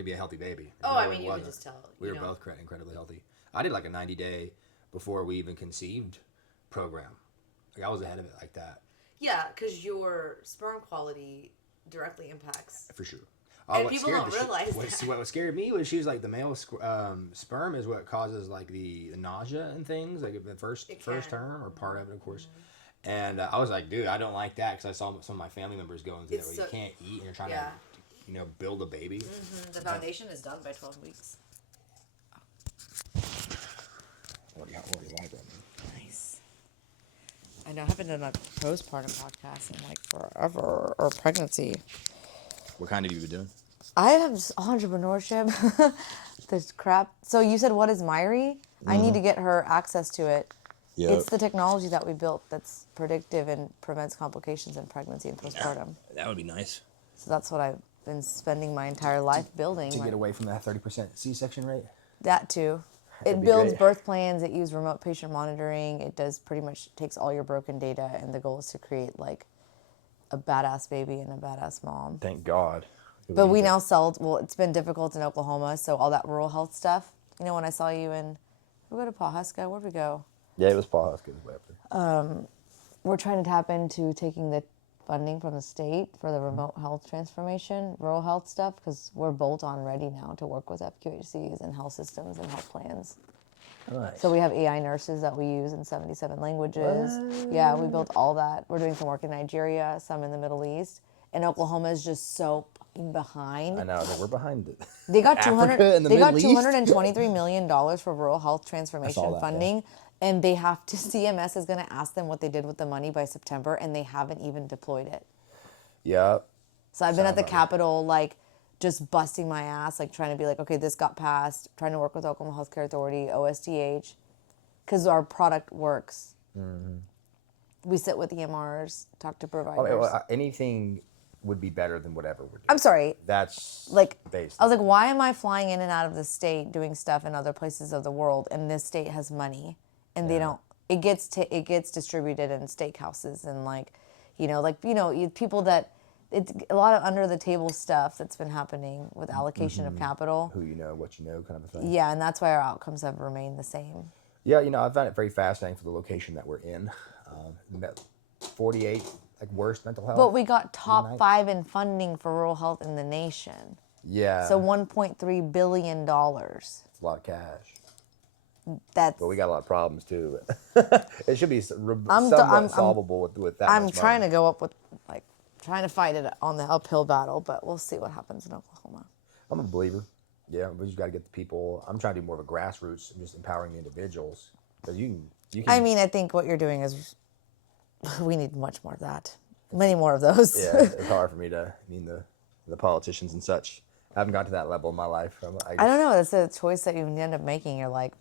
to be a healthy baby. Oh, I mean, you could just tell. We were both incredibly healthy. I did like a 90-day before we even conceived program. Like I was ahead of it like that. Yeah, because your sperm quality directly impacts. For sure. And people don't realize that. What scared me was she was like the male sperm is what causes like the nausea and things, like the first term or part of it, of course. Mm-hmm. And I was like, dude, I don't like that because I saw some of my family members going through that where you can't eat and you're trying to, build a baby. Mm-hmm. The foundation is done by 12 weeks. What do you like that? Nice. I know I haven't done a postpartum podcast in like forever, or pregnancy. What kind have you been doing? I have entrepreneurship. This crap. So you said, what is Myri? I need to get her access to it. Yep. It's the technology that we built that's predictive and prevents complications in pregnancy and postpartum. That would be nice. So that's what I've been spending my entire life building. To get away from that 30% C-section rate? That too. It builds birth plans. It uses remote patient monitoring. It does pretty much takes all your broken data, and the goal is to create like a badass baby and a badass mom. Thank God. But we now sell, well, it's been difficult in Oklahoma, so all that rural health stuff. You know, when I saw you in, we go to Pawhuska, where'd we go? Yeah, it was Pawhuska. We're trying to tap into taking the funding from the state for the remote health transformation, rural health stuff, because we're bolt-on ready now to work with FQHCs and health systems and health plans. Nice. So we have AI nurses that we use in 77 languages. What? Yeah, we built all that. We're doing some work in Nigeria, some in the Middle East. And Oklahoma is just so behind. I know, we're behind it. They got $223 million for rural health transformation funding, and they have to. CMS is going to ask them what they did with the money by September, and they haven't even deployed it. Yep. So I've been at the Capitol, like, just busting my ass, like trying to be like, okay, this got passed. Trying to work with Oklahoma Healthcare Authority, OSDH, because our product works. Mm-hmm. We sit with EMRs, talk to providers. Anything would be better than whatever we're doing. I'm sorry. That's like, I was like, why am I flying in and out of the state doing stuff in other places of the world, and this state has money, and they don't. It gets distributed in steakhouses and people that. It's a lot of under the table stuff that's been happening with allocation of capital. Who you know, what you know, kind of a thing. Yeah, and that's why our outcomes have remained the same. Yeah, I found it very fascinating for the location that we're in. 48 worst mental health. But we got top 5 in funding for rural health in the nation. Yeah. So $1.3 billion. It's a lot of cash. But we got a lot of problems too. It should be somewhat solvable with that. I'm trying to go up with trying to fight it on the uphill battle, but we'll see what happens in Oklahoma. I'm a believer. Yeah, we just got to get the people. I'm trying to do more of a grassroots and just empowering the individuals. Because you can. I mean, I think what you're doing is we need much more of that. Many more of those. Yeah, it's hard for me to, the politicians and such. I haven't got to that level in my life. I don't know. It's a choice that you end up making. You're like.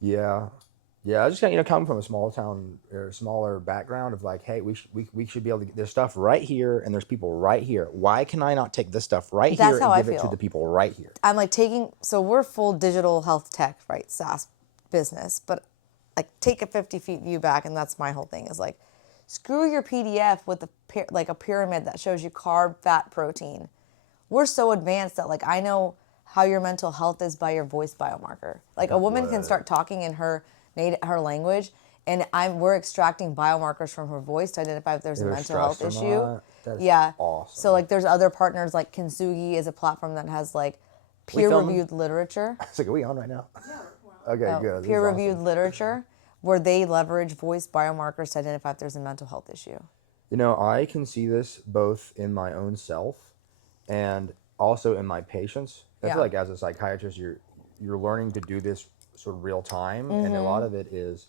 Yeah. Yeah, I just come from a small town or smaller background of like, hey, we should be able to. There's stuff right here, and there's people right here. Why can I not take this stuff right here and give it to the people right here? I'm like so we're full digital health tech, right? SaaS business, but like take a 50 feet view back, and that's my whole thing is like, screw your PDF with a pyramid that shows you carb, fat, protein. We're so advanced that like I know how your mental health is by your voice biomarker. Like a woman can start talking in her language, and we're extracting biomarkers from her voice to identify if there's a mental health issue. That's awesome. So like there's other partners like Kintsugi is a platform that has like peer-reviewed literature. So are we on right now? Yeah. Okay, good. Peer-reviewed literature where they leverage voice biomarkers to identify if there's a mental health issue. I can see this both in my own self and also in my patients. I feel like as a psychiatrist, you're learning to do this sort of real time, and a lot of it is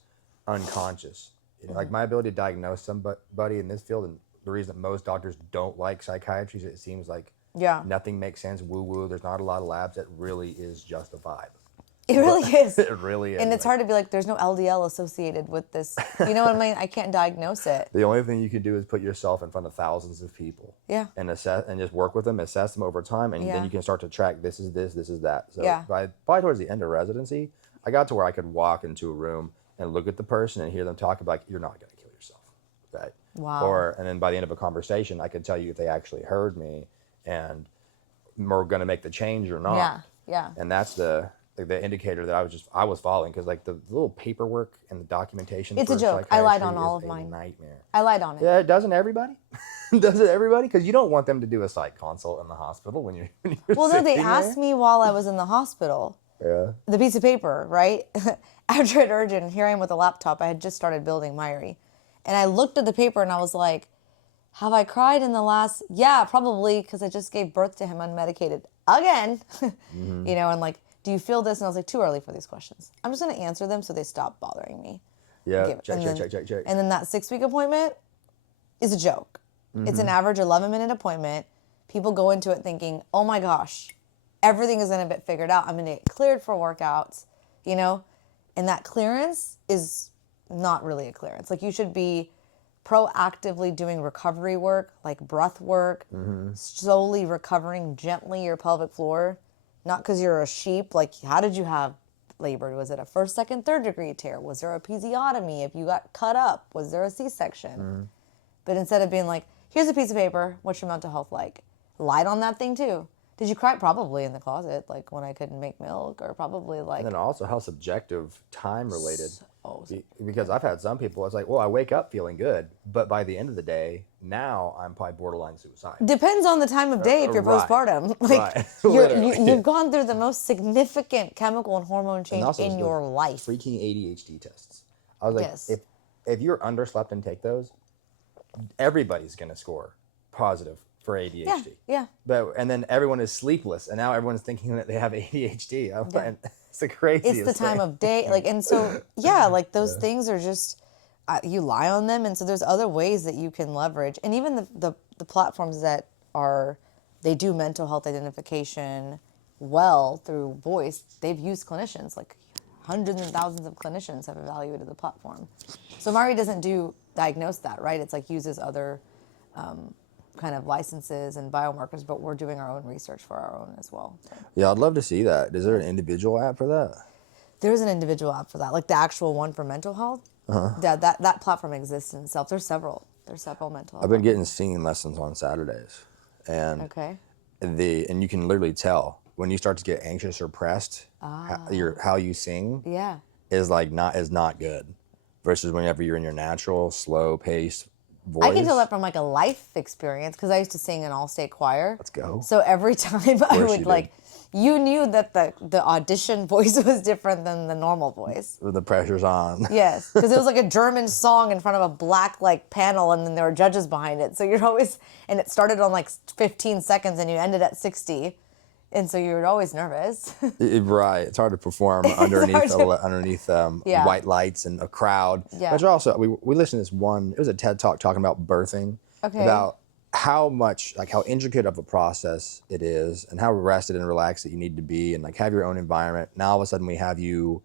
unconscious. Like my ability to diagnose somebody in this field, and the reason that most doctors don't like psychiatry is it seems like nothing makes sense, woo-woo, there's not a lot of labs. It really is just a vibe. It really is. It really is. And it's hard to be like, there's no LDL associated with this. You know what I mean? I can't diagnose it. The only thing you can do is put yourself in front of thousands of people. Yeah. And assess and just work with them, assess them over time, and then you can start to track this is this, this is that. So probably towards the end of residency, I got to where I could walk into a room and look at the person and hear them talk about, you're not going to kill yourself, right? Wow. And then by the end of a conversation, I could tell you if they actually heard me and we're going to make the change or not. Yeah. Yeah. And that's the indicator that I was following, because like the little paperwork and the documentation. It's for a joke. I lied on psychiatry all is of a mine. Nightmare. I lied on it. Yeah, doesn't everybody? Does it everybody? Because you don't want them to do a psych consult in the hospital when you're. Well, no, they asked me while I was in the hospital. Yeah. The piece of paper, right? After at Urgent, here I am with a laptop. I had just started building Myri. And I looked at the paper and I was like, have I cried in the last? Yeah, probably, because I just gave birth to him unmedicated again. You know, and like, do you feel this? And I was like, too early for these questions. I'm just going to answer them so they stop bothering me. Yeah, check. And then that 6-week appointment is a joke. It's an average 11-minute appointment. People go into it thinking, oh my gosh, everything is going to get figured out. I'm going to get cleared for workouts, you know? And that clearance is not really a clearance. Like, you should be proactively doing recovery work, like breath work, slowly recovering gently your pelvic floor. Not because you're a sheep. Like, how did you have labor? Was it a first, second, third degree tear? Was there a episiotomy? If you got cut up, was there a C-section? But instead of being like, here's a piece of paper, what's your mental health like? Lied on that thing too. Did you cry? Probably in the closet, like when I couldn't make milk, or probably like. And then also how subjective, time related. Because I've had some people, it's like, well, I wake up feeling good, but by the end of the day, now I'm probably borderline suicide. Depends on the time of day if you're postpartum. Like, you've gone through the most significant chemical and hormone change in your life. Freaking ADHD tests. I was like, Yes. if you're underslept and take those, everybody's going to score positive for ADHD. Yeah. But and then everyone is sleepless, and now everyone's thinking that they have ADHD. It's the craziest. It's the time of day, like, and so yeah, like those things are just you lie on them, and so there's other ways that you can leverage, and even the platforms that they do mental health identification well through voice. They've used clinicians, like hundreds and thousands of clinicians have evaluated the platform. So Myri doesn't diagnose that, right? It's like uses other kind of licenses and biomarkers, but we're doing our own research for our own as well. So. Yeah, I'd love to see that. Is there an individual app for that? There is an individual app for that, like the actual one for mental health. Yeah, that platform exists in itself. There's several mental health. I've been getting singing lessons on Saturdays, and and you can literally tell when you start to get anxious or pressed, how you sing is not good, versus whenever you're in your natural slow pace voice. I can tell that from like a life experience, because I used to sing in all-state choir. Let's go. So every time I would you knew that the audition voice was different than the normal voice. The pressure's on. Yes, because it was like a German song in front of a black like panel, and then there were judges behind it. So you're always, and it started on like 15 seconds and you ended at 60. And so you were always nervous. Right. It's hard to perform underneath white lights and a crowd. Yeah. But also, we listened to this one, it was a TED Talk talking about birthing. Okay. About how much, like how intricate of a process it is, and how rested and relaxed that you need to be, and like have your own environment. Now all of a sudden we have you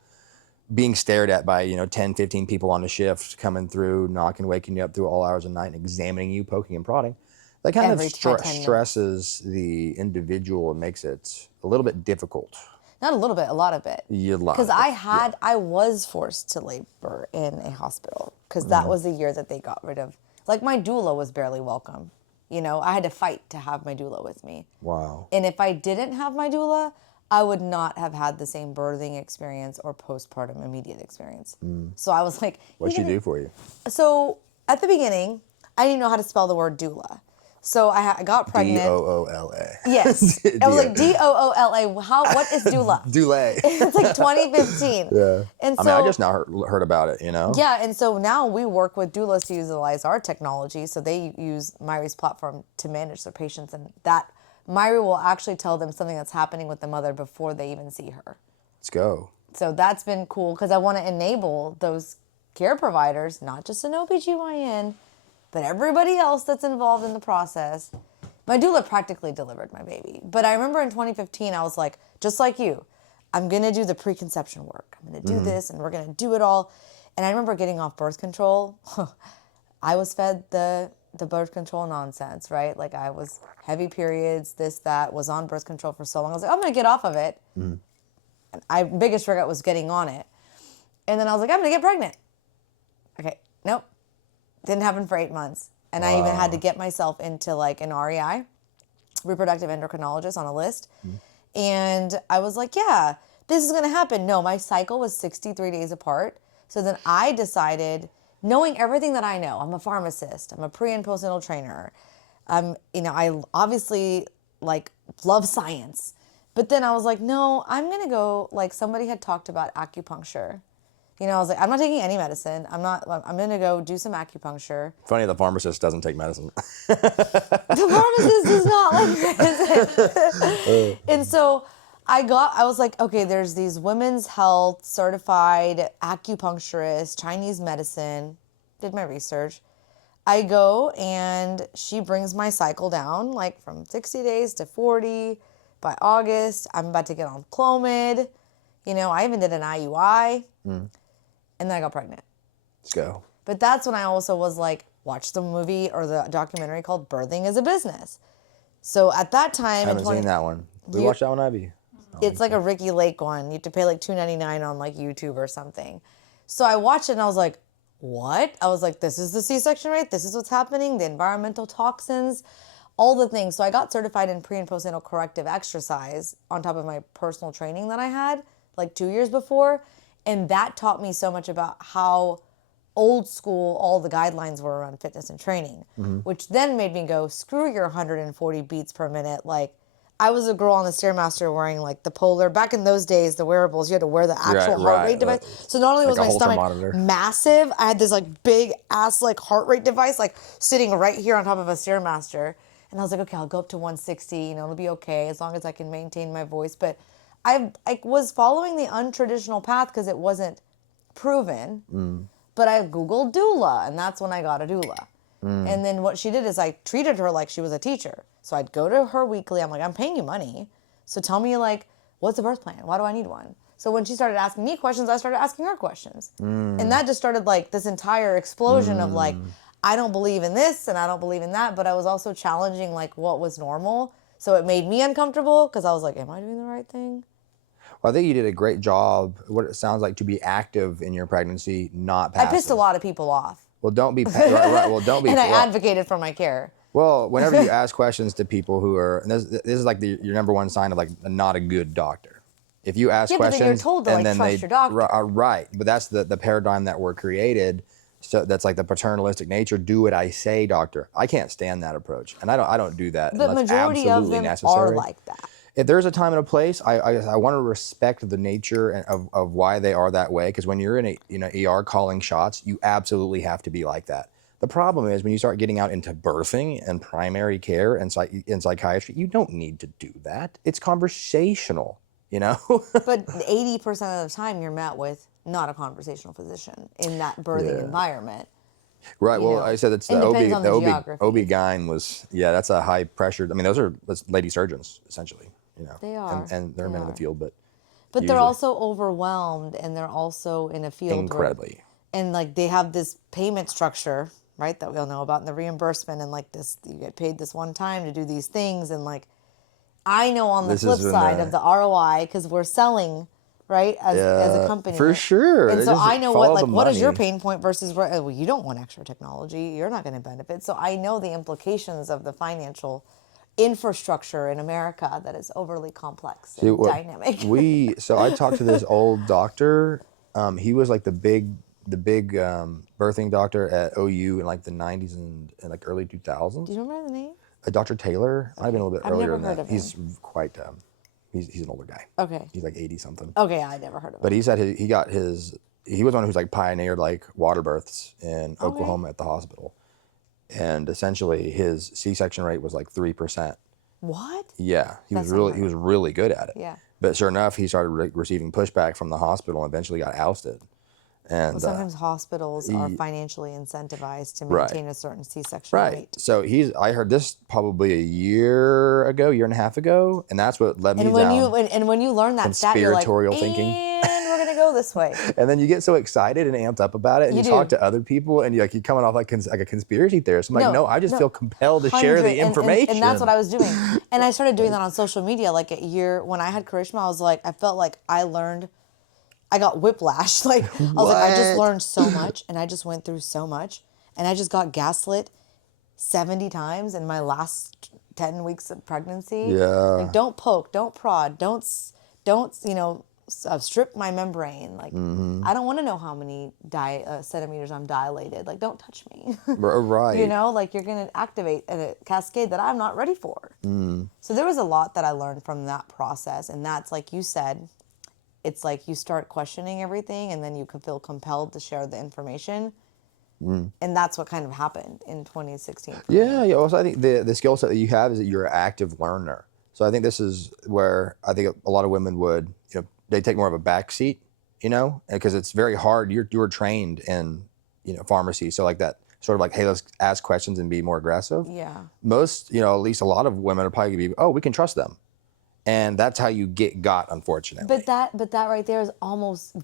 being stared at by, 10, 15 people on a shift coming through, knocking, waking you up through all hours of the night and examining you, poking and prodding. That kind of stresses the individual and makes it a little bit difficult. Not a little bit, a lot of it. Because I was forced to labor in a hospital, because that was the year that they got rid of, like, my doula was barely welcome. I had to fight to have my doula with me. Wow. And if I didn't have my doula, I would not have had the same birthing experience or postpartum immediate experience. So I was like... What'd she do for you? So at the beginning, I didn't know how to spell the word doula. So I got pregnant. D-O-O-L-A. Yes. I was like, D-O-O-L-A. What is doula? Doula. It's like 2015. Yeah. And I just now heard about it, Yeah, and so now we work with doulas to utilize our technology. So they use Myri's platform to manage their patients. And that Myri will actually tell them something that's happening with the mother before they even see her. Let's go. So that's been cool, because I want to enable those care providers, not just an OBGYN, but everybody else that's involved in the process. My doula practically delivered my baby. But I remember in 2015, I was like, just like you, I'm going to do the preconception work. I'm going to do this, and we're going to do it all. And I remember getting off birth control. I was fed the birth control nonsense, right? Like, I was heavy periods, this, that, was on birth control for so long. I was like, I'm going to get off of it. And biggest regret was getting on it. And then I was like, I'm going to get pregnant. Okay, nope. Didn't happen for 8 months. And I even had to get myself into like an REI. reproductive endocrinologists on a list. And I was like, yeah, this is going to happen. No, my cycle was 63 days apart. So then I decided, knowing everything that I know, I'm a pharmacist, I'm a pre and postnatal trainer. I obviously like love science. But then I was like, no, I'm going to go, like somebody had talked about acupuncture. I was like, I'm not taking any medicine. I'm going to go do some acupuncture. Funny, the pharmacist doesn't take medicine. The pharmacist does not like medicine. And so I was like, okay, there's these women's health certified acupuncturist, Chinese medicine, did my research. I go and she brings my cycle down like from 60 days to 40. By August, I'm about to get on Clomid. I even did an IUI. And then I got pregnant. Let's go. But that's when I also was like, watch the movie or the documentary called Birthing is a Business. So at that time, I haven't seen that one. We watched that one, Abby. It's like a Ricky Lake one. You have to pay like $2.99 on like YouTube or something. So I watched it and I was like, what? I was like, this is the C-section rate. This is what's happening. The environmental toxins, all the things. So I got certified in pre and postnatal corrective exercise on top of my personal training that I had like 2 years before. And that taught me so much about how old school all the guidelines were around fitness and training, which then made me go, screw your 140 beats per minute. Like, I was a girl on the Stairmaster wearing like the Polar. Back in those days, the wearables, you had to wear the actual heart rate device. So not only was my stomach massive, I had this like big ass like heart rate device like sitting right here on top of a Stairmaster. And I was like, okay, I'll go up to 160, it'll be okay as long as I can maintain my voice. But I was following the untraditional path because it wasn't proven. But I Googled doula, and that's when I got a doula. And then what she did is I treated her like she was a teacher. So I'd go to her weekly. I'm like, I'm paying you money. So tell me, like, what's a birth plan? Why do I need one? So when she started asking me questions, I started asking her questions. And that just started, like, this entire explosion of, like, I don't believe in this and I don't believe in that. But I was also challenging, like, what was normal. So it made me uncomfortable because I was like, am I doing the right thing? Well, I think you did a great job, what it sounds like, to be active in your pregnancy, not passive. I pissed a lot of people off. Well, don't be... right, well, don't be... And I advocated for my care. Well, whenever you ask questions to people who are... And this is like your number one sign of like not a good doctor. If you ask questions... but then you're told to like trust your doctor. Right. But that's the paradigm that we're created. So that's like the paternalistic nature. Do what I say, doctor. I can't stand that approach. And I don't do that But unless majority of them necessary. are like that. If there's a time and a place, I want to respect the nature of why they are that way. Because when you're in a ER calling shots, you absolutely have to be like that. The problem is when you start getting out into birthing and primary care and psychiatry, you don't need to do that. It's conversational, But 80% of the time you're met with not a conversational physician in that birthing environment. Right. Well, I said it's the OB-GYN was, that's a high pressure. I mean, that's lady surgeons, essentially. They are. And they're men in the field, but they're also overwhelmed and they're also in a field incredibly. And like they have this payment structure, right, that we all know about, and the reimbursement and like this, you get paid this one time to do these things. And like, I know on the flip side of the ROI, because we're selling, right, as a company. For sure. And so I know what is your pain point versus, well, you don't want extra technology. You're not going to benefit. So I know the implications of the financial infrastructure in America that is overly complex and dynamic. So I talked to this old doctor. He was like the big birthing doctor at OU in like the 90s and like early 2000s. Do you remember the name? Dr. Taylor. Might have been a little bit earlier than that. I've never heard of him. He's quite he's an older guy. Okay. He's like 80 something. Okay, I never heard of him. But he said he was one who's like pioneered like water births in Oklahoma at the hospital. And essentially his C-section rate was like 3%. What? Yeah. He was really good at it. Yeah. But sure enough, he started receiving pushback from the hospital and eventually got ousted. And sometimes hospitals are financially incentivized to maintain a certain C-section rate. So I heard this probably a year and a half ago, and that's what led me down. And when you learn that stat, you're like, thinking. And we're gonna go this way. And then you get so excited and amped up about it, and you talk to other people, and you're coming off like a conspiracy theorist. I'm like, no, I just feel compelled to share the information. And that's what I was doing. And I started doing that on social media. Like a year when I had Karishma, I felt like I got whiplash. Like I was like, I just learned so much, and I just went through so much, and I just got gaslit 70 times in my last 10 weeks of pregnancy. Yeah. Like, don't poke, don't prod, don't strip my membrane. Like, I don't want to know how many centimeters I'm dilated. Like, don't touch me. Right. Like, you're going to activate a cascade that I'm not ready for. So there was a lot that I learned from that process. And that's, like you said, it's like you start questioning everything and then you can feel compelled to share the information. And that's what kind of happened in 2016 for Yeah, me. yeah. Also, I think the skill set that you have is that you're an active learner. So I think this is where I think a lot of women would, they take more of a back seat, because it's very hard. You're trained in, pharmacy. So like that sort of like, hey, let's ask questions and be more aggressive. Yeah. Most, at least a lot of women are probably gonna be, oh, we can trust them. And that's how you get got, unfortunately. But that right there is almost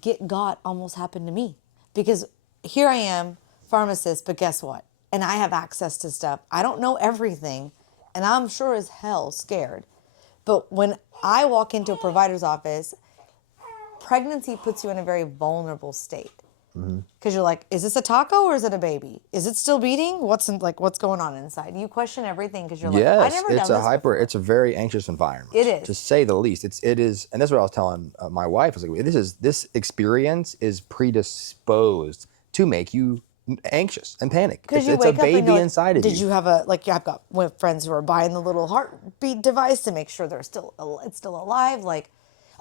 almost happened to me, because here I am, pharmacist, but guess what? And I have access to stuff. I don't know everything, and I'm sure as hell scared. But when I walk into a provider's office, pregnancy puts you in a very vulnerable state. Because you're like, is this a taco or is it a baby? Is it still beating? What's going on inside? You question everything because you're like, I Yes, never done it's this before. it's a very anxious environment. It is. To say the least. It is, and that's what I was telling my wife. I was like, this experience is predisposed to make you anxious and panic. Because you It's wake a up and baby you're like, inside of you. did you have I've got friends who are buying the little heartbeat device to make sure it's still alive. Like,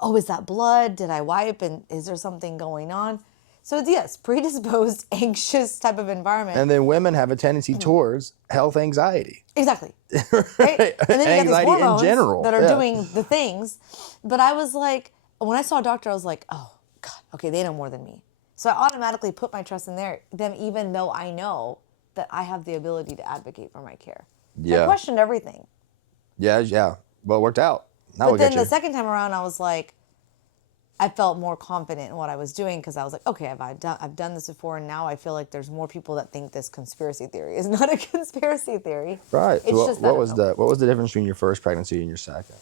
oh, is that blood? Did I wipe? And is there something going on? So it's, yes, predisposed, anxious type of environment. And then women have a tendency towards health anxiety. Exactly. Right? And then you got these Anxiety in hormones general. that are Yeah. doing the things. But I was like, when I saw a doctor, I was like, oh, God, okay, they know more than me. So I automatically put my trust in them, even though I know that I have the ability to advocate for my care. So Yeah. I questioned everything. Yeah. Well, it worked out. Now But we'll then get you. the second time around, I was like, I felt more confident in what I was doing because I was like, okay, I've done this before, and now I feel like there's more people that think this conspiracy theory is not a conspiracy theory. Right. It's So just what was the difference between your first pregnancy and your second?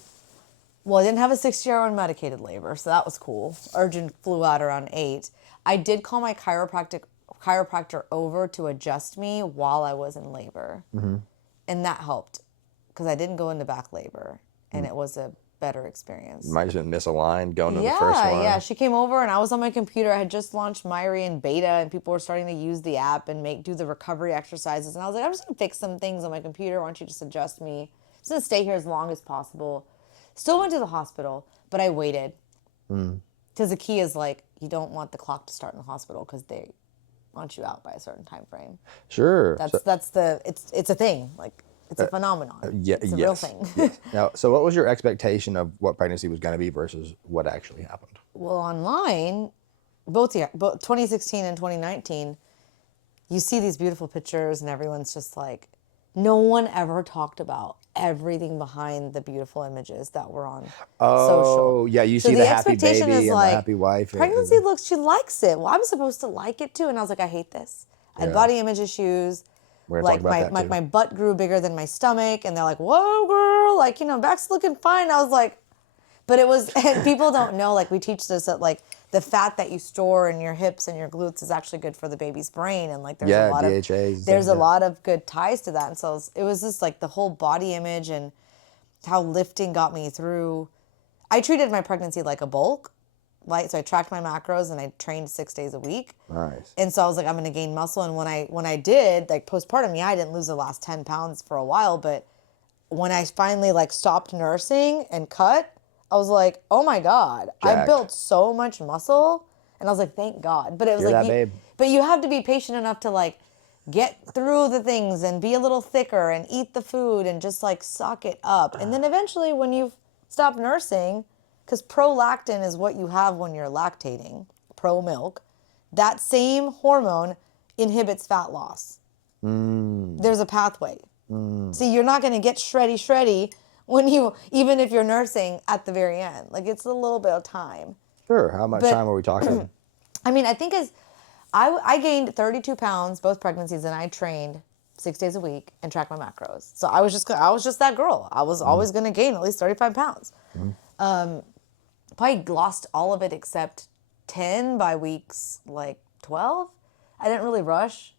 Well, I didn't have a 6-year unmedicated labor, so that was cool. Urgent flew out around 8. I did call my chiropractor over to adjust me while I was in labor, and that helped because I didn't go into back labor, and it was a better experience. You might have been misaligned going to the first one. Yeah. She came over and I was on my computer. I had just launched Myri in beta and people were starting to use the app and do the recovery exercises. And I was like, I'm just going to fix some things on my computer. Why don't you just adjust me? I'm just going to stay here as long as possible. Still went to the hospital, but I waited. Because the key is like, you don't want the clock to start in the hospital because they want you out by a certain time frame. Sure. It's a thing. Like, it's a phenomenon. It's a real thing. Yes. Now, so what was your expectation of what pregnancy was going to be versus what actually happened? Well, online, both 2016 and 2019, you see these beautiful pictures and everyone's just like, no one ever talked about everything behind the beautiful images that were on social. Oh, yeah, you see the happy baby and the happy wife. Pregnancy looks, she likes it. Well, I'm supposed to like it too. And I was like, I hate this. I had body image issues. We're gonna talk about that too. My butt grew bigger than my stomach, and they're like, "Whoa, girl! Like, back's looking fine." I was like, but it was. And people don't know. Like, we teach this that like the fat that you store in your hips and your glutes is actually good for the baby's brain, and like there's a lot DHAs, of there's a lot of good ties to that. And so it was just like the whole body image and how lifting got me through. I treated my pregnancy like a bulk. So I tracked my macros and I trained 6 days a week. Nice. And so I was like, I'm going to gain muscle. And when I did, like postpartum, I didn't lose the last 10 pounds for a while. But when I finally like stopped nursing and cut, I was like, oh my God, I built so much muscle. And I was like, thank God. But it was babe. But you have to be patient enough to like get through the things and be a little thicker and eat the food and just like suck it up. And then eventually when you've stopped nursing, because prolactin is what you have when you're lactating, pro milk. That same hormone inhibits fat loss. There's a pathway. See, you're not going to get shreddy even if you're nursing at the very end. Like, it's a little bit of time. Sure. How much time are we talking? I mean, I think I gained 32 pounds both pregnancies, and I trained 6 days a week and tracked my macros. So I was just that girl. I was always going to gain at least 35 pounds. Probably lost all of it except 10 by weeks like 12. I didn't really rush.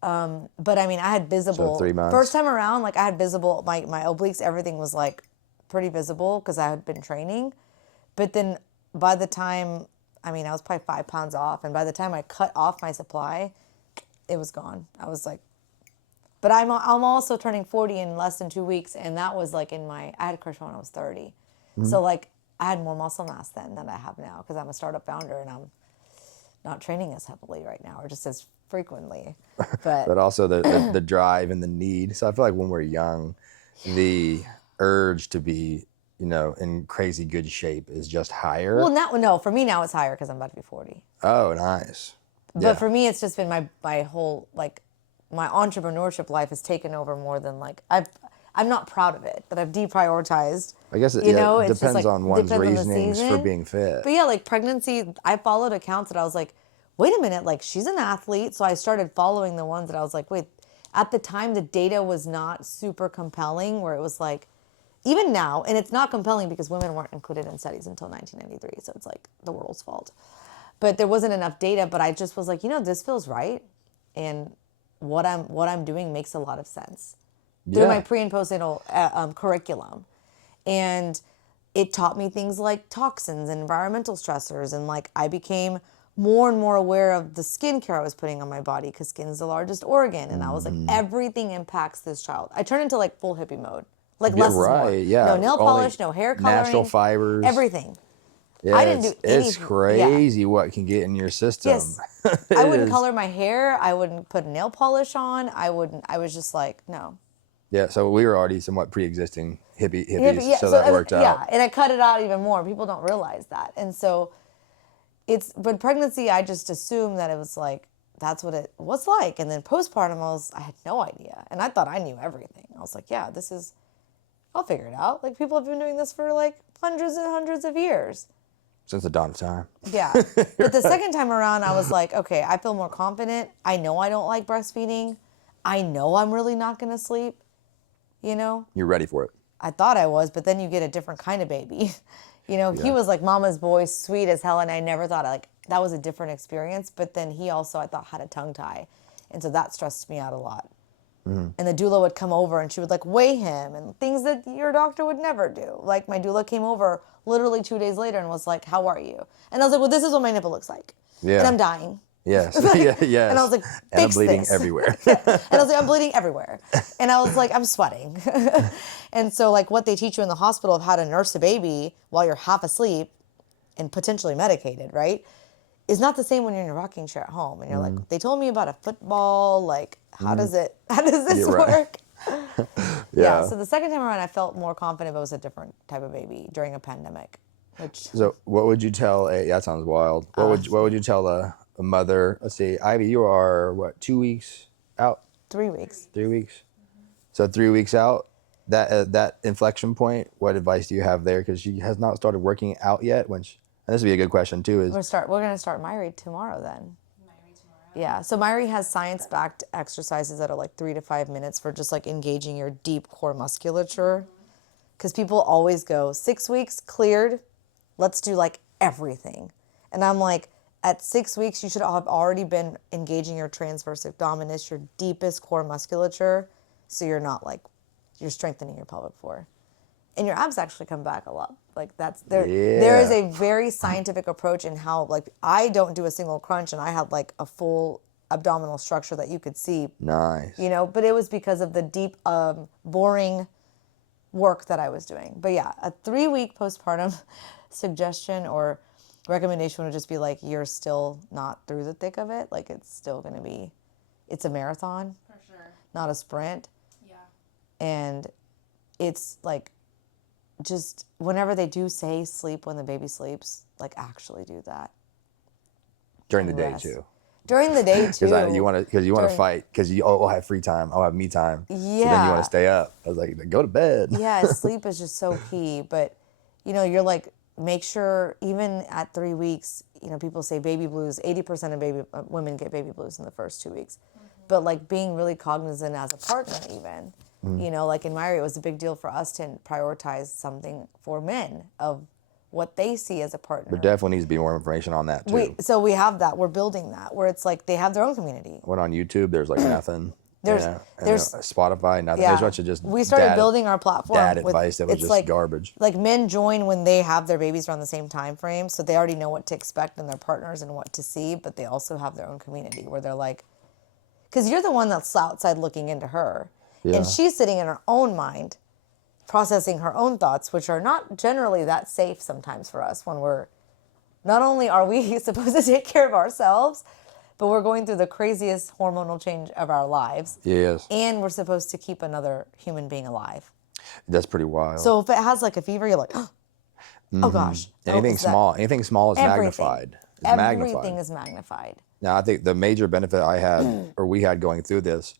But I mean, I had visible. So 3 months. First time around, like I had visible. My obliques, everything was like pretty visible because I had been training. But then by the time, I mean, I was probably 5 pounds off, and by the time I cut off my supply, it was gone. I was like, but I'm also turning 40 in less than 2 weeks, and that was like I had Crush when I was 30, so like I had more muscle mass then than I have now because I'm a startup founder and I'm not training as heavily right now or just as frequently. But also the drive and the need. So I feel like when we're young, the urge to be, in crazy good shape is just higher. Well, no, for me now it's higher because I'm about to be 40. Oh, nice. But for me, it's just been my whole, like, my entrepreneurship life has taken over more than, like, I'm not proud of it, but I've deprioritized. I guess it it's depends just, on one's depends on the reasonings for season. being fit. But yeah, like pregnancy, I followed accounts that I was like, wait a minute, like she's an athlete. So I started following the ones that I was like, wait, at the time the data was not super compelling where it was like, even now, and it's not compelling because women weren't included in studies until 1993. So it's like the world's fault. But there wasn't enough data, but I just was like, this feels right. And what I'm doing makes a lot of sense through my pre and postnatal curriculum. And it taught me things like toxins and environmental stressors. And like I became more and more aware of the skincare I was putting on my body because skin is the largest organ. And I was like, everything impacts this child. I turned into like full hippie mode. Like less is more. Yeah. No nail polish, no hair coloring. Natural fibers. Everything. Yeah, I didn't do anything. It's crazy what can get in your system. Yes. I wouldn't color my hair. I wouldn't put nail polish on. I was just like, no. Yeah, so we were already somewhat pre-existing hippies, so that worked out. Yeah, and I cut it out even more. People don't realize that. And so but pregnancy, I just assumed that it was like, that's what it was like. And then postpartum, I had no idea. And I thought I knew everything. I was like, yeah, I'll figure it out. Like people have been doing this for like hundreds and hundreds of years. Since the dawn of time. Yeah. But the second time around, I was like, okay, I feel more confident. I know I don't like breastfeeding. I know I'm really not going to sleep. You're ready for it. I thought I was, but then you get a different kind of baby. He was like mama's boy, sweet as hell. And I never thought that was a different experience. But then he also, I thought, had a tongue tie. And so that stressed me out a lot. Mm-hmm. And the doula would come over and she would like weigh him and things that your doctor would never do. Like my doula came over literally 2 days later and was like, how are you? And I was like, well, this is what my nipple looks like. Yeah. And I'm dying. Yes. Yes. And I was like, and I'm bleeding this. everywhere. Yeah. And I was like, I'm bleeding everywhere. And I was like, I'm sweating. And so like what they teach you in the hospital of how to nurse a baby while you're half asleep and potentially medicated, right? Is not the same when you're in your rocking chair at home. And you're like, they told me about a football. Like, how does this work? Yeah. So the second time around, I felt more confident, but it was a different type of baby during a pandemic. So what would you tell that sounds wild. What would you tell a mother? Let's see, Ivy, you are what, 2 weeks out? 3 weeks. 3 weeks. So 3 weeks out, that inflection point, what advice do you have there? Because she has not started working out yet. And this would be a good question too. We're going to start Myri tomorrow then. Yeah, so Myri has science-backed exercises that are like 3 to 5 minutes for just like engaging your deep core musculature. Because people always go, 6 weeks, cleared, let's do like everything. And I'm like, at 6 weeks, you should have already been engaging your transverse abdominis, your deepest core musculature, so you're not like, you're strengthening your pelvic floor. And your abs actually come back a lot. Like there is a very scientific approach in how, like, I don't do a single crunch and I had like a full abdominal structure that you could see. Nice. But it was because of the deep, boring work that I was doing. But yeah, a 3-week postpartum suggestion or recommendation would just be like, you're still not through the thick of it. Like it's still going to be, it's a marathon. For sure. Not a sprint. Yeah. And it's like, just whenever they do say sleep when the baby sleeps, like actually do that. During the day too. During the day too. Because you want to fight. Because I'll have free time. I'll have me time. Yeah. So then you want to stay up. I was like, go to bed. Yeah, sleep is just so key. But you're like, make sure even at 3 weeks. People say baby blues. 80% of women get baby blues in the first 2 weeks. Mm-hmm. But like being really cognizant as a partner even. Like in Myri, it was a big deal for us to prioritize something for men of what they see as a partner. There definitely needs to be more information on that too. So we have that. We're building that where it's like they have their own community. Went on YouTube. There's like nothing. There's Spotify, nothing. Yeah. There's a bunch of just we started dad, building our platform. dad advice that was just like, garbage. Like men join when they have their babies around the same time frame, so they already know what to expect in their partners and what to see, but they also have their own community where they're like, because you're the one that's outside looking into her, and she's sitting in her own mind, processing her own thoughts, which are not generally that safe sometimes for us when we're, not only are we supposed to take care of ourselves, but we're going through the craziest hormonal change of our lives. Yes. And we're supposed to keep another human being alive. That's pretty wild. So if it has like a fever, you're like, oh gosh. Anything small is magnified. Everything is magnified. Now, I think the major benefit I had, or we had going through this,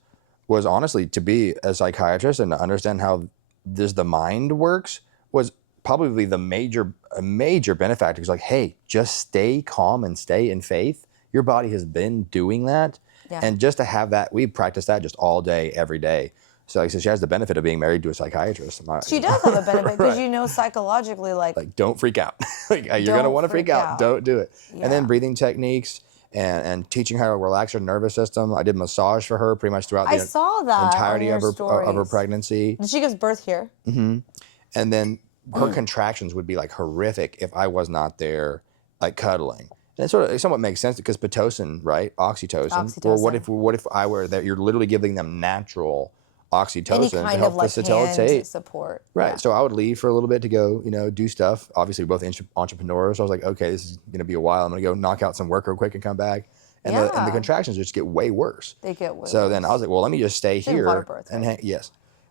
was honestly to be a psychiatrist and to understand how the mind works was probably a major benefactor. It's like, hey, just stay calm and stay in faith. Your body has been doing that. Yeah. And just to have that, we practice that just all day, every day. So like I said, she has the benefit of being married to a psychiatrist. She does have a benefit because psychologically, like don't freak out. Like, you're going to want to freak out. Don't do it. Yeah. And then breathing techniques and teaching her to relax her nervous system. I did massage for her pretty much throughout the entirety of her pregnancy. Did she give birth here? Mm-hmm. And then her contractions would be like horrific if I was not there, like cuddling. And it somewhat makes sense because Pitocin, right? Oxytocin. Well, what if I were there? You're literally giving them natural oxytocin to help facilitate support. Right. Yeah. So I would leave for a little bit to go, do stuff. Obviously, we're both entrepreneurs. So I was like, okay, this is going to be a while. I'm going to go knock out some work real quick and come back. And the contractions just get way worse. They get way So worse. then I was like, well, let me just stay here. Birth, and yes.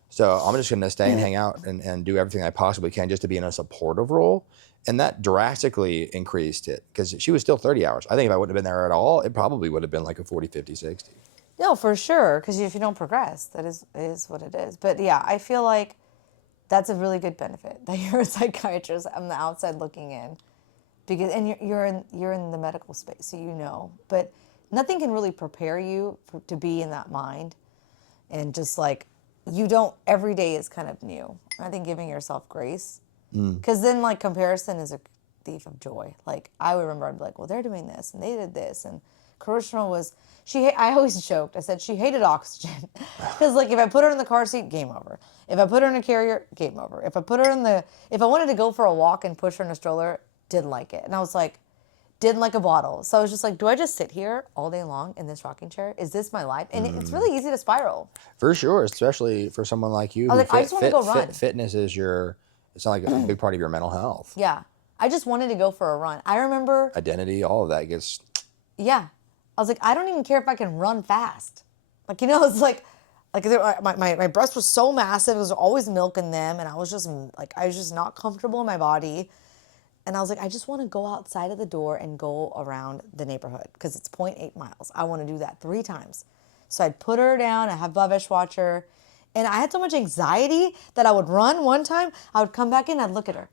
So I'm just going to stay and hang out and do everything I possibly can just to be in a supportive role. And that drastically increased it because she was still 30 hours. I think if I wouldn't have been there at all, it probably would have been like a 40, 50, 60. No, for sure. Because if you don't progress, it is what it is. But yeah, I feel like that's a really good benefit that you're a psychiatrist on the outside looking in, because you're in the medical space, so you know. But nothing can really prepare you to be in that mind, and just like you don't. Every day is kind of new. I think giving yourself grace, because then like comparison is a thief of joy. Like I would remember, I'd be like, well, they're doing this and they did this, and Karishma was. I always joked. I said she hated oxygen because, like, if I put her in the car seat, game over. If I put her in a carrier, game over. If I wanted to go for a walk and push her in a stroller, didn't like it. And I was like, didn't like a bottle. So I was just like, do I just sit here all day long in this rocking chair? Is this my life? And it's really easy to spiral. For sure, especially for someone like you. I was like, I just want to go run. Fitness is it's not like a big part of your mental health. Yeah, I just wanted to go for a run. I remember identity, all of that gets. Yeah. I was like, I don't even care if I can run fast. Like, it's like my breasts were so massive. There was always milk in them. And I was just not comfortable in my body. And I was like, I just want to go outside of the door and go around the neighborhood because it's 0.8 miles. I want to do that 3 times. So I'd put her down. I have Bhavesh watch her. And I had so much anxiety that I would run one time. I would come back in. I'd look at her.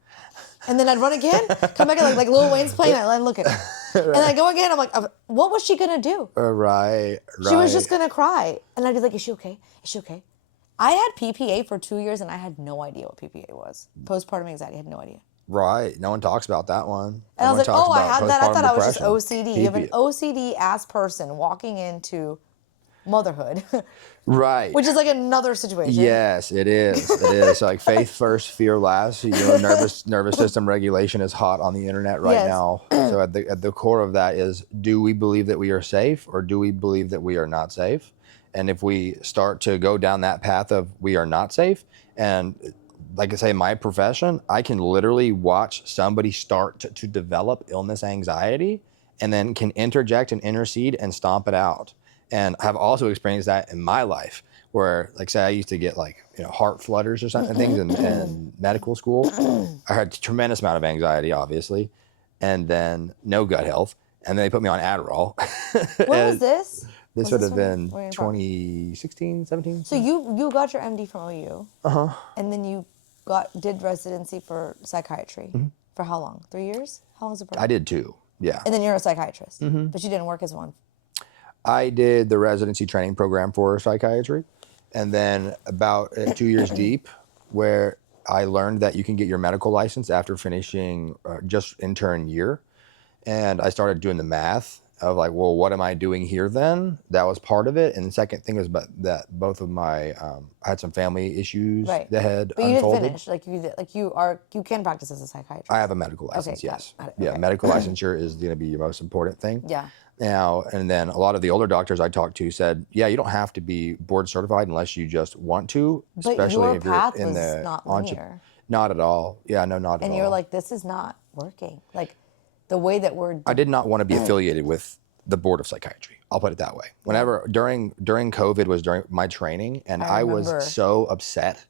And then I'd run again, come back in like Lil Wayne's playing. I'd look at her. Right. And I go again. I'm like, what was she going to do? Right. She was just going to cry. And I'd be like, is she okay? Is she okay? I had PPA for 2 years and I had no idea what PPA was. Postpartum anxiety. I had no idea. Right. No one talks about that one. And I was like, oh, I had that. I thought I was just OCD. You have an OCD-ass person walking into motherhood. Right. Which is like another situation. Yes, it is. It is. Like faith first, fear last. Nervous system regulation is hot on the internet right now. So at the core of that is, do we believe that we are safe or do we believe that we are not safe? And if we start to go down that path of we are not safe, and like I say, my profession, I can literally watch somebody start to develop illness anxiety and then can interject and intercede and stomp it out. And I've also experienced that in my life where, like, say I used to get heart flutters or something, things in medical school. I had a tremendous amount of anxiety, obviously, and then no gut health. And then they put me on Adderall. When was this? This would have been 2016, 17. So you got your MD from OU. Uh-huh. And then you did residency for psychiatry. Mm-hmm. For how long? 3 years? How long was the program? I did 2, yeah. And then you're a psychiatrist. Mm-hmm. But you didn't work as one. I did the residency training program for psychiatry, and then about 2 years deep, where I learned that you can get your medical license after finishing just intern year. And I started doing the math of like, well, what am I doing here then? That was part of it. And the second thing was that both of my, I had some family issues Right. that had But you unfolded. didn't finish. Like you can practice as a psychiatrist. I have a medical license, Okay, yes. got it. Yeah, Okay. medical licensure is going to be your most important thing. Yeah. Now, and then a lot of the older doctors I talked to said, yeah, you don't have to be board certified unless you just want to, But especially your if you're path in was the not linear. Not at all. Yeah, no, not at all. And you're like, this is not working. Like the way that we're I did not want to be affiliated with the board of psychiatry. I'll put it that way. Whenever during COVID was during my training, and I remember. was so upset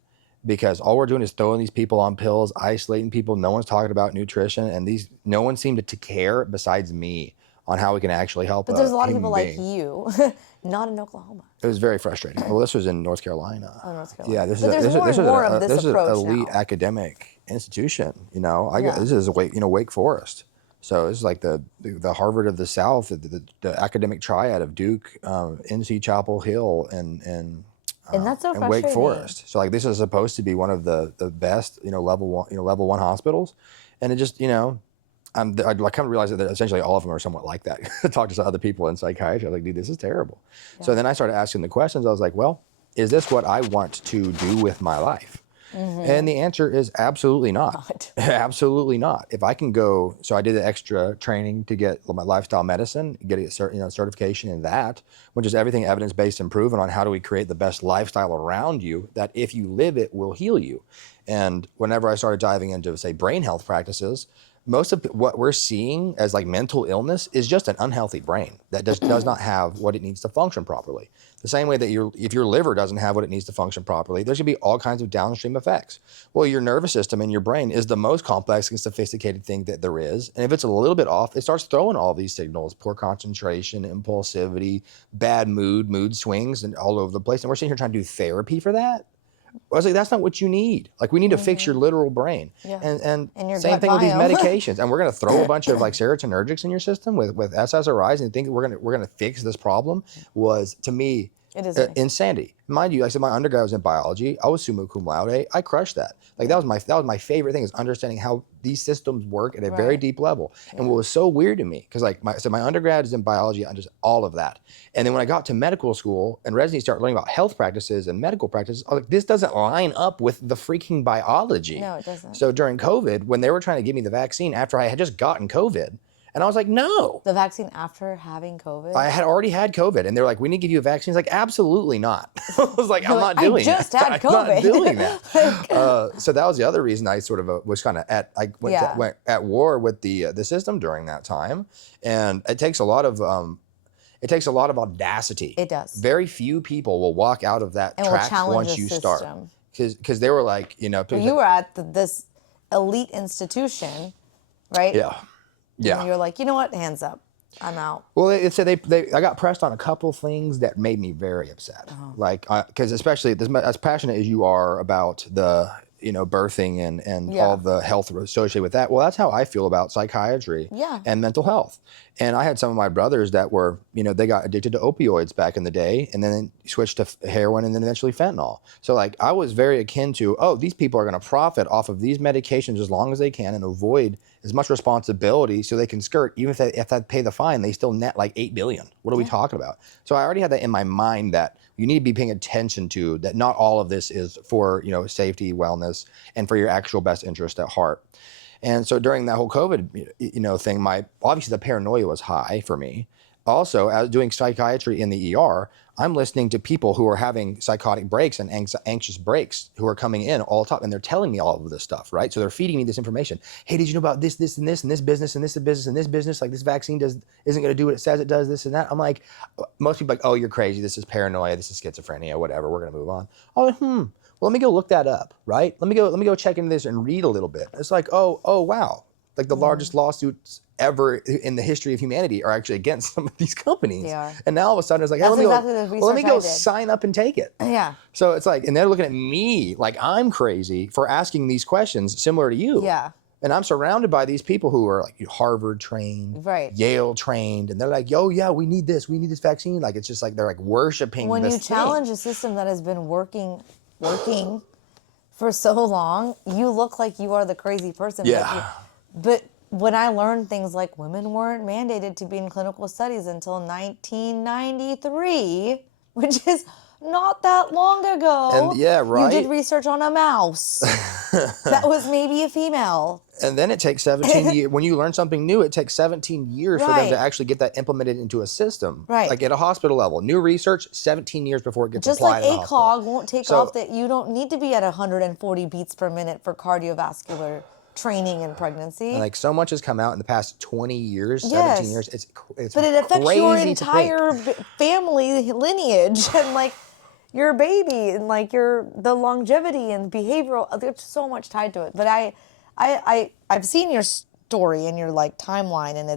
because all we're doing is throwing these people on pills, isolating people. No one's talking about nutrition, and no one seemed to care besides me on how we can actually help. But there's a lot of human people being. like you, not in Oklahoma. It was very frustrating. Well, this was in North Carolina. Oh, North Carolina. Yeah, this But is there's more and more of this is an approach elite now. academic institution. You know, Yeah. this is Wake Forest. So this is like the Harvard of the South, the academic triad of Duke, NC Chapel Hill, and that's so and Wake frustrating. Forest. So like this is supposed to be one of the best level one hospitals, and it just I kind of realized that essentially all of them are somewhat like that. Talk to some other people in psychiatry. I was like, dude, this is terrible. Yeah. So then I started asking the questions. I was like, well, is this what I want to do with my life? Mm-hmm. And the answer is absolutely not. Absolutely not. If I can go, so I did the extra training to get my lifestyle medicine, get a certification in that, which is everything evidence-based and proven on how do we create the best lifestyle around you that if you live it will heal you. And whenever I started diving into, say, brain health practices, most of what we're seeing as like mental illness is just an unhealthy brain that does not have what it needs to function properly. The same way that if your liver doesn't have what it needs to function properly, there's gonna be all kinds of downstream effects. Well, your nervous system and your brain is the most complex and sophisticated thing that there is. And if it's a little bit off, it starts throwing all these signals: poor concentration, impulsivity, bad mood swings, and all over the place. And we're sitting here trying to do therapy for that. I was like, that's not what you need. Like, we need to fix your literal brain. Yeah. And your same gut thing with these biome. medications. And we're going to throw a bunch of like serotonergics in your system with SSRIs and think we're going to fix this problem was, to me, It is insanity. Mind you, like I said, my undergrad was in biology. I was summa cum laude. I crushed that. Like that was my favorite thing, is understanding how these systems work at a very deep level. And what was so weird to me, because like my undergrad is in biology, I understood all of that. And then when I got to medical school and residency, started learning about health practices and medical practices, I was like, this doesn't line up with the freaking biology. No, it doesn't. So during COVID, when they were trying to give me the vaccine after I had just gotten COVID, and I was like, no. The vaccine after having COVID? I had already had COVID, and they're like, we need to give you a vaccine. I was like, absolutely not. I was like, I'm not doing that. I just had COVID. I'm not doing that. So that was the other reason I sort of was kind of went at war with the system during that time. And it takes a lot of audacity. It does. Very few people will walk out of that track once you start. Because they were like, Well, you were at this elite institution, right? Yeah. Yeah. And you're like, you know what? Hands up. I'm out. Well, I got pressed on a couple things that made me very upset. Like, because especially as passionate as you are about the, birthing and all the health associated with that. Well, that's how I feel about psychiatry and mental health. And I had some of my brothers that were, they got addicted to opioids back in the day and then switched to heroin and then eventually fentanyl. So like, I was very akin to, these people are going to profit off of these medications as long as they can and avoid as much responsibility so they can skirt. Even if they pay the fine, they still net like $8 billion. What are we talking about? So I already had that in my mind that you need to be paying attention to that. Not all of this is for, safety, wellness, and for your actual best interest at heart. And so during that whole COVID, thing, obviously the paranoia was high for me. Also, as doing psychiatry in the ER, I'm listening to people who are having psychotic breaks and anxious breaks who are coming in all the time, and they're telling me all of this stuff, right? So they're feeding me this information. Hey, did you know about this, this, and this, and this business, and this business, and this business? Like, this vaccine isn't going to do what it says it does, this and that. I'm like, most people are like, oh, you're crazy. This is paranoia. This is schizophrenia, whatever. We're going to move on. I'm like, well, let me go look that up, right? Let me go check into this and read a little bit. It's like, oh, wow. Like the largest lawsuits ever in the history of humanity are actually against some of these companies. They are. And now all of a sudden it's like, hey, let me go sign up and take it. Yeah. So it's like, and they're looking at me like I'm crazy for asking these questions similar to you. Yeah. And I'm surrounded by these people who are like Harvard trained, Yale trained, and they're like, yo, yeah, we need this vaccine. Like, it's just like, they're like worshiping when this you challenge a system that has been working for so long, you look like you are the crazy person. Yeah. But when I learned things like women weren't mandated to be in clinical studies until 1993, which is not that long ago. And yeah, You did right. research on a mouse that was maybe a female. And then it takes 17 years. When you learn something new, it takes 17 years for them to Right. actually get that implemented into a system. Right. Like at a hospital level. New research, 17 years before it gets Just applied like at a hospital. ACOG won't take So- off that you don't need to be at 140 beats per minute for cardiovascular training in pregnancy. And like so much has come out in the past 20 years, Yes. 17 years. It's But it affects your crazy to think. entire family lineage and like your baby and like the longevity and behavioral. There's so much tied to it. But I've seen your story and your like timeline, and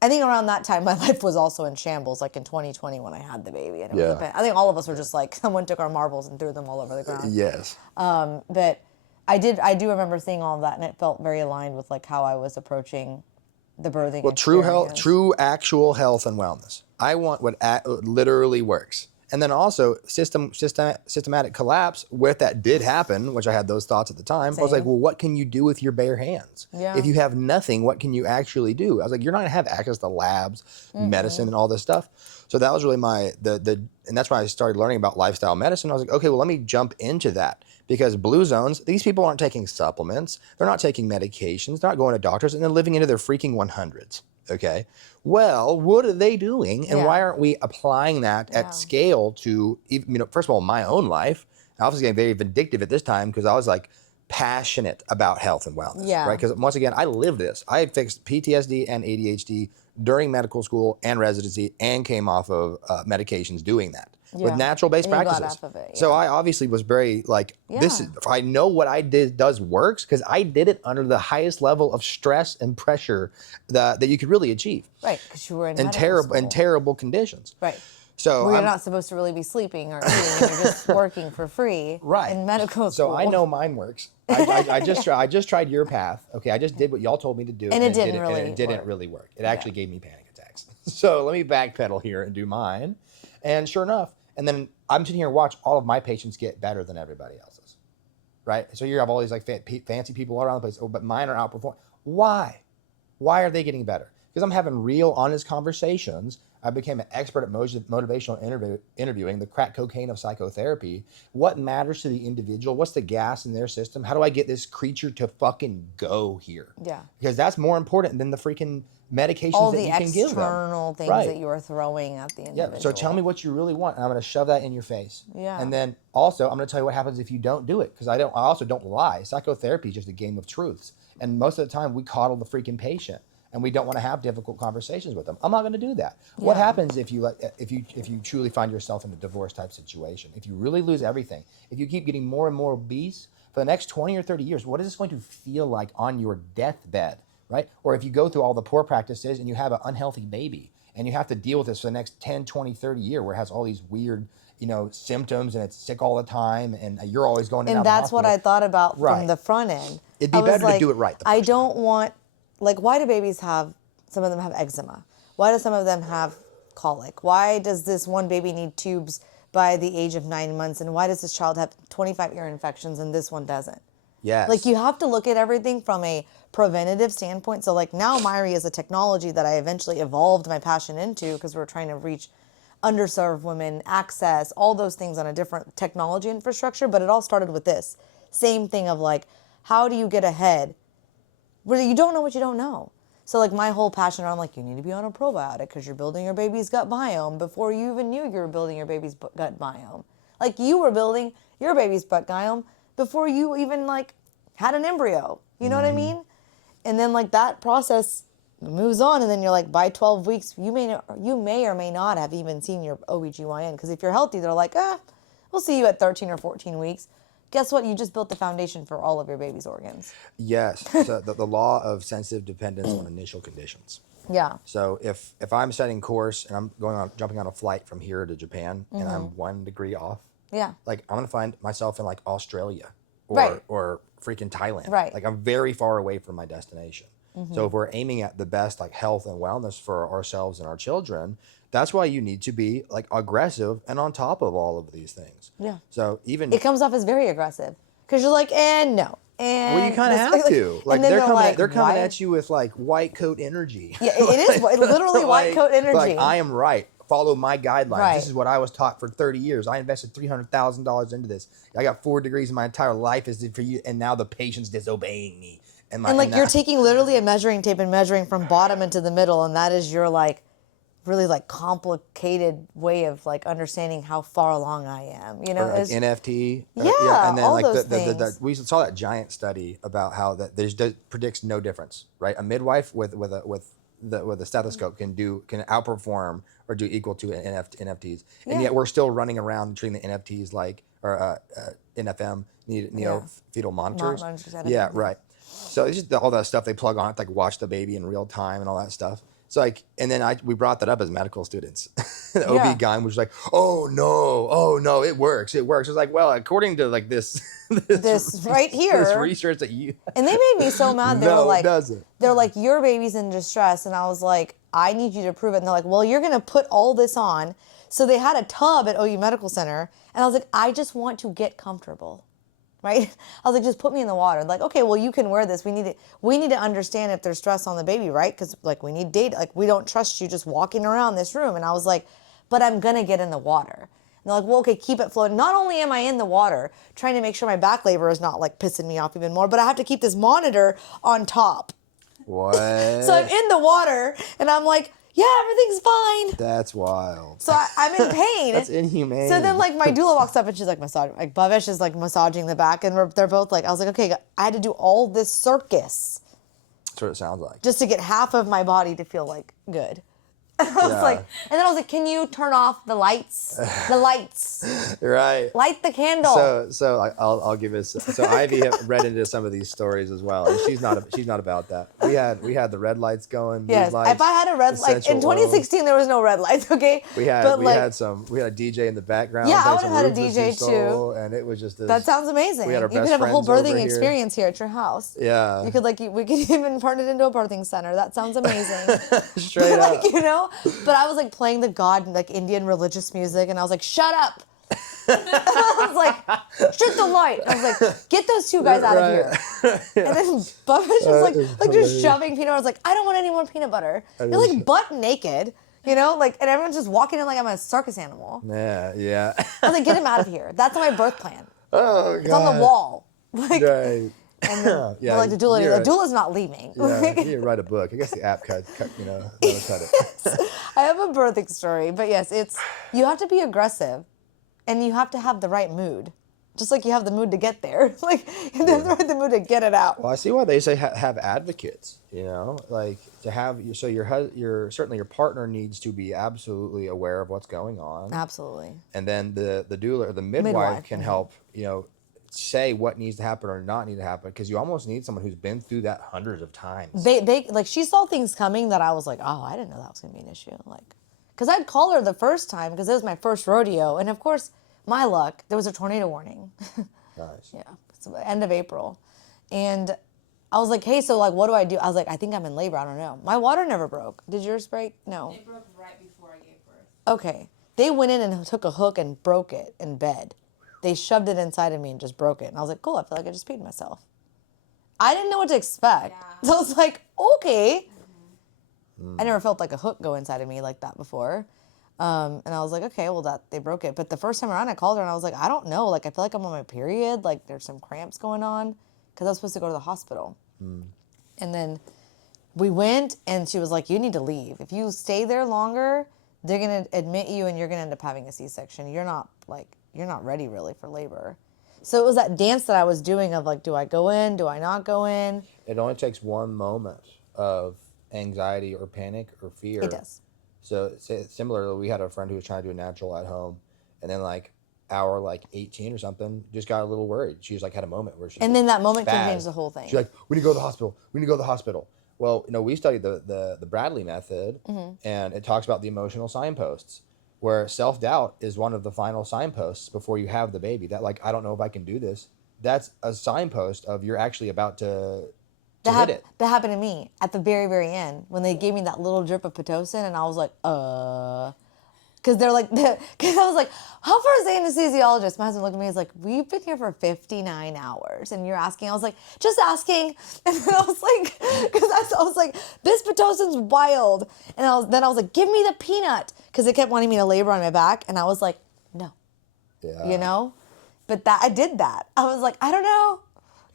I think around that time my life was also in shambles, like in 2020 when I had the baby. And it was Yeah. I think all of us were just like, someone took our marbles and threw them all over the ground. Yes. But I do remember seeing all of that, and it felt very aligned with like how I was approaching the birthing. Well, true health, experience. true actual health and wellness. I want what literally works. And then also systematic collapse, where that did happen, which I had those thoughts at the time. I was like, Same. well, what can you do with your bare hands? Yeah. If you have nothing, what can you actually do? I was like, you're not gonna have access to labs, medicine, and all this stuff. So that was really and that's why I started learning about lifestyle medicine. I was like, okay, well, let me jump into that. Because blue zones, these people aren't taking supplements, they're not taking medications, they're not going to doctors, and they're living into their freaking 100s. Okay. Well, what are they doing? And Yeah. why aren't we applying that Yeah. at scale to, even, first of all, my own life? I was getting very vindictive at this time because I was like passionate about health and wellness. Yeah. Right. Because once again, I lived this. I fixed PTSD and ADHD during medical school and residency and came off of medications doing that. Yeah. With natural-based And you got practices. off of it, So yeah. I obviously was very like, this Yeah. is, I know what I did does works because I did it under the highest level of stress and pressure that you could really achieve. Right, because you were in And medical school. terrible conditions. Right. So Where you're I'm- not supposed to really be sleeping or eating, and you're just working for free Right. in medical school. So I know mine works. I just tried your path. Okay, I just did what y'all told me to do, And it didn't and it didn't work. really work. It actually gave me panic attacks. So let me backpedal here and do mine. And sure enough, and then I'm sitting here and watch all of my patients get better than everybody else's. Right? So you have all these like fancy people all around the place, but mine are outperforming. Why? Why are they getting better? Because I'm having real, honest conversations. I became an expert at motivational interviewing, the crack cocaine of psychotherapy. What matters to the individual? What's the gas in their system? How do I get this creature to fucking go here? Yeah. Because that's more important than the freaking medications all that the you can give them. external things Right. that you are throwing at the individual. Yeah. So tell me what you really want, and I'm going to shove that in your face. Yeah. And then also, I'm going to tell you what happens if you don't do it, because I also don't lie. Psychotherapy is just a game of truths, and most of the time we coddle the freaking patient, and we don't want to have difficult conversations with them. I'm not going to do that. What Yeah. happens if you truly find yourself in a divorce type situation? If you really lose everything, if you keep getting more and more obese for the next 20 or 30 years, what is this going to feel like on your deathbed? Right? Or if you go through all the poor practices and you have an unhealthy baby and you have to deal with this for the next 10, 20, 30 years where it has all these weird, symptoms and it's sick all the time and you're always going in and And out of the that's what I hospital. thought about Right. from the front end. It'd be I was better to do it right the I first time. don't want, like, why do babies some of them have eczema? Why do some of them have colic? Why does this one baby need tubes by the age of 9 months? And why does this child have 25 ear infections and this one doesn't? Yes. Like, you have to look at everything from a preventative standpoint. So, like, now Myri is a technology that I eventually evolved my passion into because we're trying to reach underserved women, access, all those things on a different technology infrastructure. But it all started with this same thing of, like, how do you get ahead where you don't know what you don't know? So, like, my whole passion around, like, you need to be on a probiotic because you're building your baby's gut biome before you even knew you were building your baby's gut biome. Like, you were building your baby's gut biome before you even, like, had an embryo. You know what I mean? And then, like, that process moves on, and then you're like, by 12 weeks, you may or may not have even seen your OBGYN. Because if you're healthy, they're like, we'll see you at 13 or 14 weeks. Guess what? You just built the foundation for all of your baby's organs. Yes. So the law of sensitive dependence on initial conditions. Yeah. So if I'm setting course and I'm jumping on a flight from here to Japan and I'm Mm-hmm. 1 degree off, Yeah. like I'm gonna find myself in like Australia Right. or freaking Thailand. Right. Like I'm very far away from my destination. So if we're aiming at the best like health and wellness for ourselves and our children, that's why you need to be like aggressive and on top of all of these things. Yeah. So even It comes off as very aggressive Because you're like, no. And Well, you kind of have to. Like, and then they're coming why? at you with like white coat energy. Yeah, it is literally white coat energy. Like, I am right. Follow my guidelines. Right. This is what I was taught for 30 years. I invested $300,000 into this. I got 4 degrees in my entire life is for you, and now the patient's disobeying me. And you're taking literally a measuring tape and measuring from bottom into the middle, and that is your like really like complicated way of like understanding how far along I am. You know, like NFT. Yeah, and then all like those the things. we saw that giant study about how that predicts no difference, right? A midwife with a stethoscope can outperform or do equal to NFTs, and yet we're still running around treating the NFTs like NFM, neo-fetal monitors. Yeah, right. So it's just all that stuff they plug on it, like watch the baby in real time and all that stuff. So like, and then we brought that up as medical students. The OB-GYN was like, oh no, it works. It's like, well, according to like this right here, this research that you and they made me so mad. They were like, it doesn't. They're like, your baby's in distress, and I was like, I need you to prove it. And they're like, well, you're gonna put all this on. So they had a tub at OU Medical Center, and I was like, I just want to get comfortable. Right? I was like, just put me in the water. Like, okay, well, you can wear this. We need to understand if there's stress on the baby, right? Because like we need data. Like we don't trust you just walking around this room. And I was like, but I'm gonna get in the water. And they're like, well, okay, keep it floating. Not only am I in the water trying to make sure my back labor is not like pissing me off even more, but I have to keep this monitor on top. What? So I'm in the water and I'm like, yeah, everything's fine. That's wild. So I'm in pain. That's inhumane. So then like my doula walks up and she's like Bhavesh is like massaging the back, and they're both like, I was like, okay, I had to do all this circus. That's what it sounds like. Just to get half of my body to feel like good. And I was like, and then I was like, can you turn off the lights? The lights. Right. Light the candle. So I'll give us. So Ivy read into some of these stories as well, and she's not about that. We had the red lights going. Yes. Lights, if I had a red light in 2016, there was no red lights. Okay. We had a DJ in the background. Yeah, I would have had a DJ too. And it was just. That sounds amazing. We had our you best could have a whole friends over birthing here. experience here at your house. Yeah. You could we could even turn it into a birthing center. That sounds amazing. Straight up. But I was like playing the God like Indian religious music, and I was like, shut up. I was like, shut the light. I was like, get those two guys out of here. Yeah. And then Bubba's just like just shoving peanut butter. I was like, I don't want any more peanut butter. You're like butt naked, and everyone's just walking in like I'm a circus animal. Yeah. I was like, get him out of here. That's my birth plan. Oh, it's on the wall. Right. And then, like the doula's not leaving. Yeah, you need to write a book. I guess the app cut cut it. I have a birthing story, but yes, you have to be aggressive, and you have to have the right mood, just like you have the mood to get there. Like you have the mood to get it out. Well, I see why they say have advocates. Like to have certainly your partner needs to be absolutely aware of what's going on. Absolutely. And then the doula or the midwife can help. Say what needs to happen or not need to happen, because you almost need someone who's been through that hundreds of times. They like she saw things coming that I was like, oh, I didn't know that was gonna be an issue. Like, because I'd call her the first time because it was my first rodeo, and of course, my luck, there was a tornado warning. Nice. Yeah, it's the end of April, and I was like, hey, so like, what do I do? I was like, I think I'm in labor. I don't know. My water never broke. Did yours break? No. It broke right before I gave birth. Okay, they went in and took a hook and broke it in bed. They shoved it inside of me and just broke it. And I was like, cool, I feel like I just peed myself. I didn't know what to expect. Yeah. So I was like, okay. Mm-hmm. I never felt like a hook go inside of me like that before. And I was like, okay, well, they broke it. But the first time around, I called her and I was like, I don't know. Like, I feel like I'm on my period. Like, there's some cramps going on. Because I was supposed to go to the hospital. Mm. And then we went and she was like, you need to leave. If you stay there longer, they're going to admit you and you're going to end up having a C-section. You're not ready really for labor. So it was that dance that I was doing of like, do I go in? Do I not go in? It only takes one moment of anxiety or panic or fear. It does. So similarly, we had a friend who was trying to do a natural at home, and then hour 18 or something, just got a little worried. She was had a moment where she. And then that moment can change the whole thing. She's like, we need to go to the hospital. We need to go to the hospital. Well, we studied the Bradley method, and it talks about the emotional signposts, where self-doubt is one of the final signposts before you have the baby. That I don't know if I can do this. That's a signpost of you're actually about to hit it. That happened to me at the very, very end when they gave me that little drip of Pitocin, and I was like, Because they're like, because I was like, how far is the anesthesiologist? My husband looked at me, he's like, we've been here for 59 hours. And you're asking? I was like, just asking. And then I was like, because I was like, this Pitocin's wild. And then I was like, give me the peanut. Because they kept wanting me to labor on my back. And I was like, no. Yeah. You know? But I did that. I was like, I don't know.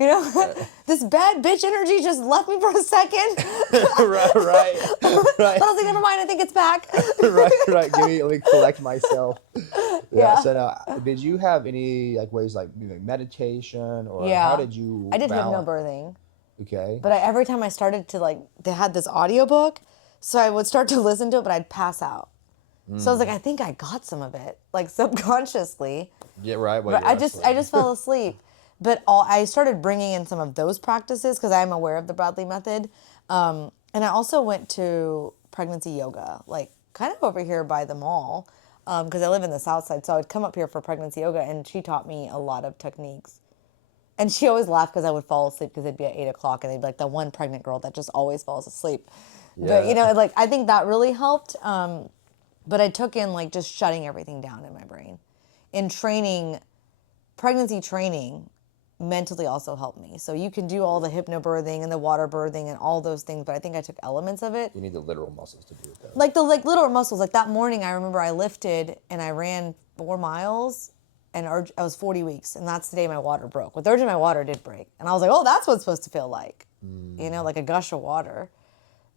You know, this bad bitch energy just left me for a second. right. But I was like, never mind, I think it's back. right. Let me collect myself. Yeah. So now, did you have any like ways like meditation or Yeah. how did you I did balance? hypnobirthing. Okay. But every time I started to like, they had this audiobook, so I would start to listen to it, but I'd pass out. So I was like, I think I got some of it, like subconsciously. Yeah, right. But I just fell asleep. But I started bringing in some of those practices because I'm aware of the Bradley method. And I also went to pregnancy yoga, like kind of over here by the mall, because I live in the South Side. So I would come up here for pregnancy yoga, and she taught me a lot of techniques. And she always laughed because I would fall asleep because it'd be at 8 o'clock, and they'd be like, the one pregnant girl that just always falls asleep. Yeah. But, like, I think that really helped. But I took in, like, just shutting everything down in my brain. In training, pregnancy training, mentally also helped me. So you can do all the hypnobirthing and the water birthing and all those things, but I think I took elements of it. You need the literal muscles to do it though. Like the literal muscles. Like that morning, I remember I lifted and I ran 4 miles, and I was 40 weeks, and that's the day my water broke. With urgent, my water did break, and I was like, oh, that's what it's supposed to feel like, like a gush of water.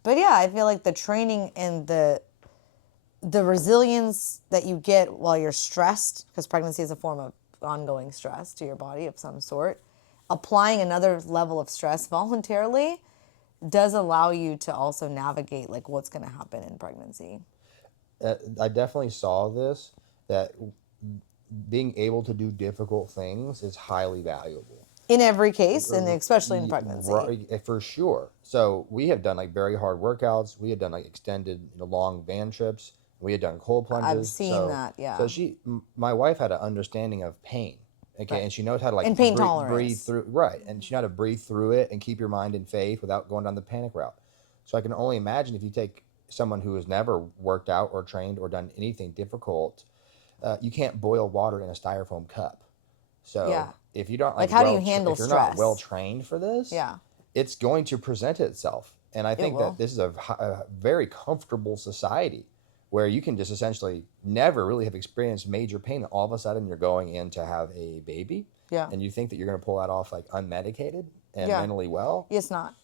But yeah, I feel like the training and the resilience that you get while you're stressed, because pregnancy is a form of ongoing stress to your body of some sort, applying another level of stress voluntarily does allow you to also navigate like what's going to happen in pregnancy. I definitely saw this, that being able to do difficult things is highly valuable. In every case, and especially in pregnancy. Right, for sure. So we have done like very hard workouts. We had done like extended, long van trips. We had done cold plunges. I've seen that, yeah. So my wife had an understanding of pain, okay, Right. and she knows how to like And pain breathe tolerance. through, right, and she knows how to breathe through it and keep your mind in faith without going down the panic route. So I can only imagine if you take someone who has never worked out or trained or done anything difficult, you can't boil water in a styrofoam cup. So Yeah. if you don't Like, how do you handle if you're stress? not well trained for this, Yeah. it's going to present itself. And I think will. that this is a very comfortable society where you can just essentially never really have experienced major pain. And all of a sudden you're going in to have a baby. Yeah. And you think that you're going to pull that off like unmedicated and Yeah. mentally well. It's not.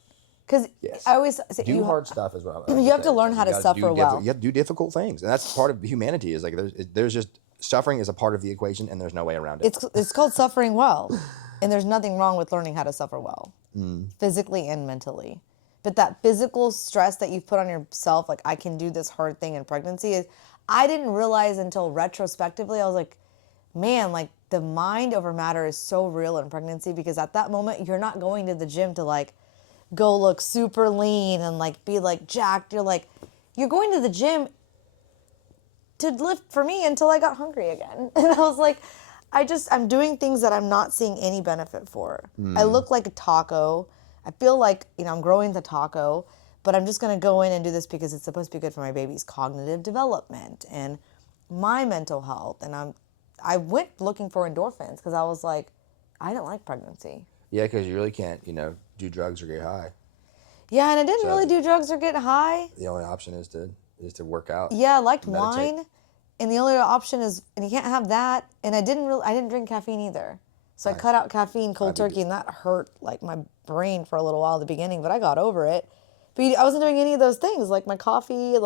Because Yes. I always say Do hard stuff as well. you have to learn how to suffer well. You have to do difficult things. And that's part of humanity is like there's just suffering is a part of the equation and there's no way around it. It's called suffering well. And there's nothing wrong with learning how to suffer well, physically and mentally. But that physical stress that you've put on yourself, like I can do this hard thing in pregnancy, I didn't realize until retrospectively. I was like, man, like the mind over matter is so real in pregnancy, because at that moment you're not going to the gym to like go look super lean and like be like jacked. You're going to the gym to lift for me until I got hungry again. And I was like, I'm doing things that I'm not seeing any benefit for. I look like a taco. I feel like, I'm growing the taco, but I'm just going to go in and do this because it's supposed to be good for my baby's cognitive development and my mental health. And I went looking for endorphins because I was like, I didn't like pregnancy. Yeah, because you really can't, do drugs or get high. Yeah, and I didn't really do drugs or get high. The only option is to work out. Yeah, I liked meditate. wine, and the only option is, and you can't have that. And I didn't drink caffeine either. So I cut out caffeine cold turkey, and that hurt like my brain for a little while at the beginning, but I got over it. But I wasn't doing any of those things, like my coffee,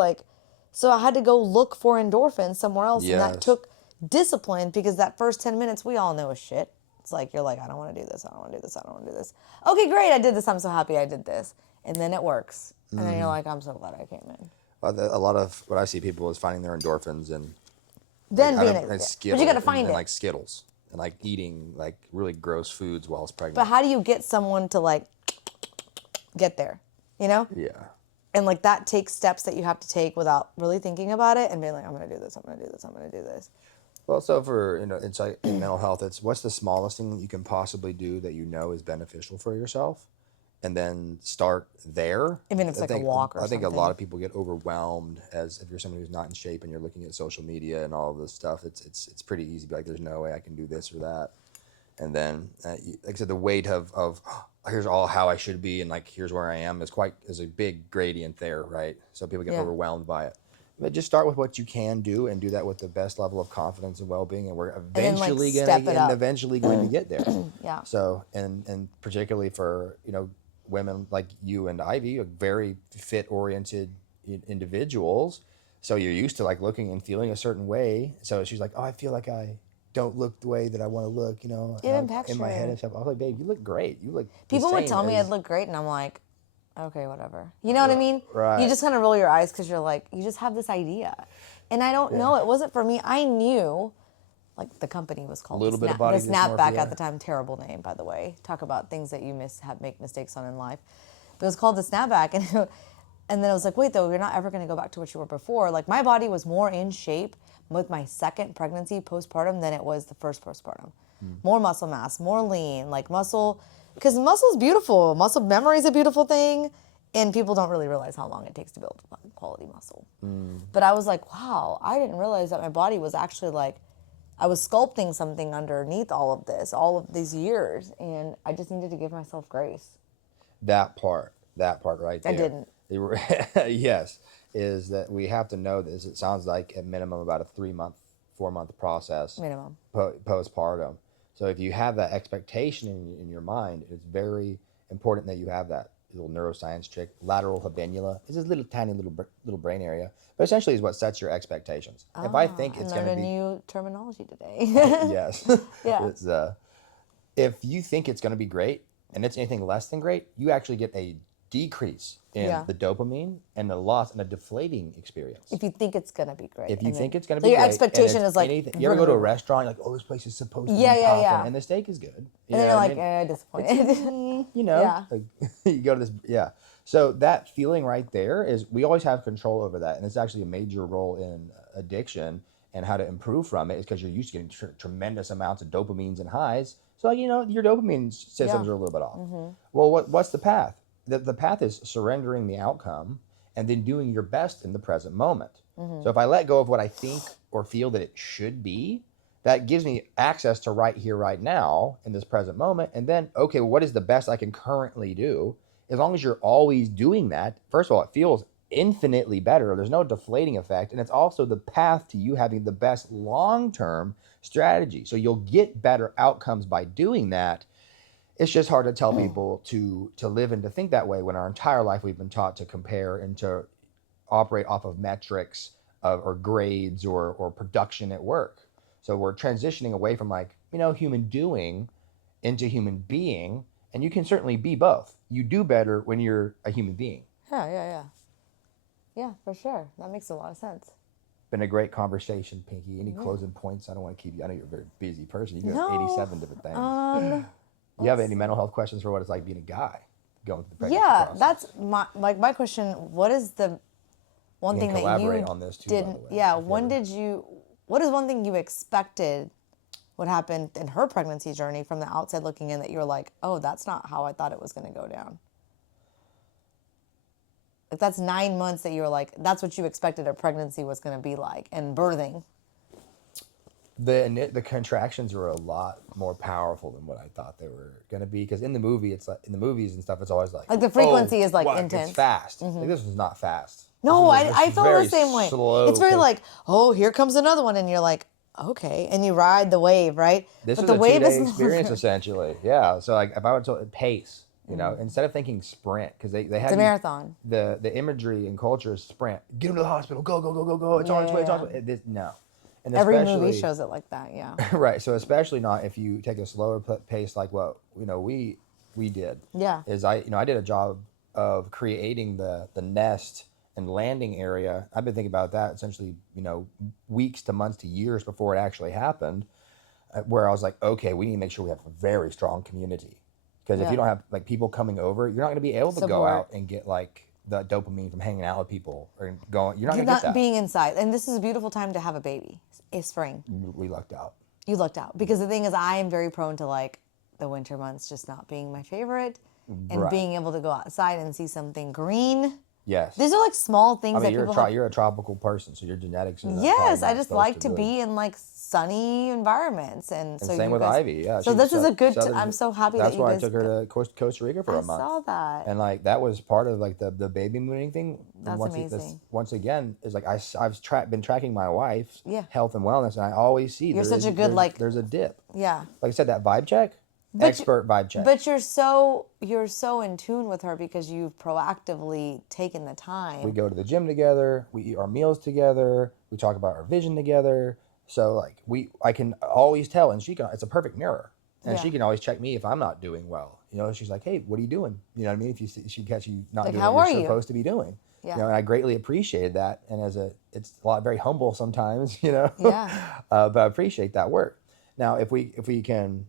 so I had to go look for endorphins somewhere else, and that Yes. took discipline, because that first 10 minutes we all know is shit. It's like, you're like, I don't want to do this, I don't want to do this, I don't want to do this. Okay, great, I did this, I'm so happy I did this. And then it works. And then you're like, I'm so glad I came in. A lot of what I see people is finding their endorphins and Then like, being like but Skittles you got to find and it. like Skittles and like eating like really gross foods while it's pregnant. But how do you get someone to like get there? Yeah. And like that takes steps that you have to take without really thinking about it and being like, I'm gonna do this, I'm gonna do this, I'm gonna do this. Well, so for insight in mental health, it's what's the smallest thing that you can possibly do that is beneficial for yourself, and then start there. Even if it's like a walk or I think a something. lot of people get overwhelmed as if you're someone who's not in shape and you're looking at social media and all of this stuff. It's pretty easy to be like, there's no way I can do this or that. And then, like I said, the weight of here's all how I should be and like here's where I am is a big gradient there, right? So people get overwhelmed by it. But just start with what you can do and do that with the best level of confidence and well-being, and we're eventually going to get there. Yeah. So, and particularly for women like you and Ivy, very fit-oriented individuals. So you're used to like looking and feeling a certain way. So she's like, oh, I feel like I don't look the way that I want to look, It impacts in my you. head and stuff. I was like, babe, you look great. You look. People would tell me I'd look great, and I'm like, okay, whatever. You know what I mean? Right. You just kind of roll your eyes because you're like, you just have this idea. And I don't know. It wasn't for me. I knew, like, the company was called A little bit of body the Snapback dysmorphia. at the time. Terrible name, by the way. Talk about things that you make mistakes on in life. But it was called the Snapback. And then I was like, wait, though, you're not ever going to go back to what you were before. Like, my body was more in shape with my second pregnancy postpartum than it was the first postpartum. More muscle mass, more lean, like muscle. Because muscle's beautiful. Muscle memory is a beautiful thing. And people don't really realize how long it takes to build quality muscle. But I was like, wow, I didn't realize that my body was actually like, I was sculpting something underneath all of this, all of these years. And I just needed to give myself grace. That part right there. I didn't. Yes, is that we have to know this. It sounds like at minimum about a 4-month process. Minimum. Postpartum. So if you have that expectation in your mind, it's very important that you have that little neuroscience trick. Lateral habenula is this little tiny little brain area, but essentially is what sets your expectations. If I think it's going to be new terminology today. yes, Yeah. It's if you think it's going to be great and it's anything less than great, you actually get a decrease in the dopamine and the loss and a deflating experience. If you think it's gonna be great. If you think it's going to so be your great, expectation and is like anything, you ever go to a restaurant, you're like, oh, this place is supposed to be popping, and the steak is good. And then you're like, disappointed. Like, you go to this, So that feeling right there is, we always have control over that, and it's actually a major role in addiction and how to improve from it, is because you're used to getting tremendous amounts of dopamines and highs. So your dopamine systems are a little bit off. Well, what's the path? The path is surrendering the outcome and then doing your best in the present moment. So if I let go of what I think or feel that it should be, that gives me access to right here, right now, in this present moment. And then, okay, what is the best I can currently do? As long as you're always doing that, first of all, it feels infinitely better. There's no deflating effect. And it's also the path to you having the best long-term strategy. So you'll get better outcomes by doing that. It's just hard to tell people to live and to think that way when our entire life we've been taught to compare and to operate off of metrics or grades or production at work. So we're transitioning away from human doing into human being, and you can certainly be both. You do better when you're a human being. Yeah, for sure. That makes a lot of sense. Been a great conversation, Pinky. Any closing points? I don't want to keep you. I know you're a very busy person. You got 87 different things. You have any mental health questions for what it's like being a guy going through the pregnancy process? That's my question. What is the one thing that you collaborate on this too, by the didn't? way, Yeah. What is one thing you expected would happen in her pregnancy journey from the outside looking in that you're like, oh, that's not how I thought it was going to go down? Like, that's 9 months that you were like, that's what you expected a pregnancy was going to be like, and birthing. The contractions are a lot more powerful than what I thought they were going to be, because in the movie, it's like in the movies and stuff, it's always like the frequency is like intense. It's fast. Like, this was not fast. No, This I felt very the same way. slow It's very pace. like, oh, here comes another one, and you're like, okay, and you ride the wave, right? This but is the a wave 2-day is experience essentially. Yeah. So like if I would tell pace, instead of thinking sprint, because they have It's a marathon. The imagery and culture is sprint. Get him to the hospital. Go, go, go, go, go. It's on its way. It's on its way. No. And Every movie especially- shows it like that, yeah. Right. So especially not if you take a slower pace like what we did. Yeah. Is I did a job of creating the nest and landing area. I've been thinking about that essentially weeks to months to years before it actually happened. Where I was like, okay, we need to make sure we have a very strong community, because if you don't have like people coming over, you're not going to be able to go out and get like the dopamine from hanging out with people or going. You're not going to get that. Being inside, and this is a beautiful time to have a baby. It's spring. We lucked out. You lucked out, because the thing is, I am very prone to like the winter months just not being my favorite. and Right. being able to go outside and see something green. Yes. These are like small things I mean, that people have. you're a tropical person, so your genetics are probably Yes, I not just supposed like to really- be in like sunny environments, and so same you with guys, Ivy. Yeah. So she's this is a good. Southern- I'm so happy That's that you why guys. I took her to Costa Rica for I a month. saw that. And like that was part of like the baby mooning thing. That's amazing. Once again, is like I've been tracking my wife's Yeah. health and wellness, and I always see You're such a good, there's a dip. Yeah. Like I said, that vibe check, But expert vibe check. But you're so in tune with her because you've proactively taken the time. We go to the gym together. We eat our meals together. We talk about our vision together. So like I can always tell, and it's a perfect mirror, and she Yeah. can always check me if I'm not doing well. You know, she's like, "Hey, what are you doing?" You know what I mean? If she catch you not Like, doing how what are you're you? supposed to be doing. Yeah. You know, and I greatly appreciated that. And it's a lot very humble sometimes. You know. Yeah. But I appreciate that work. Now, if we can,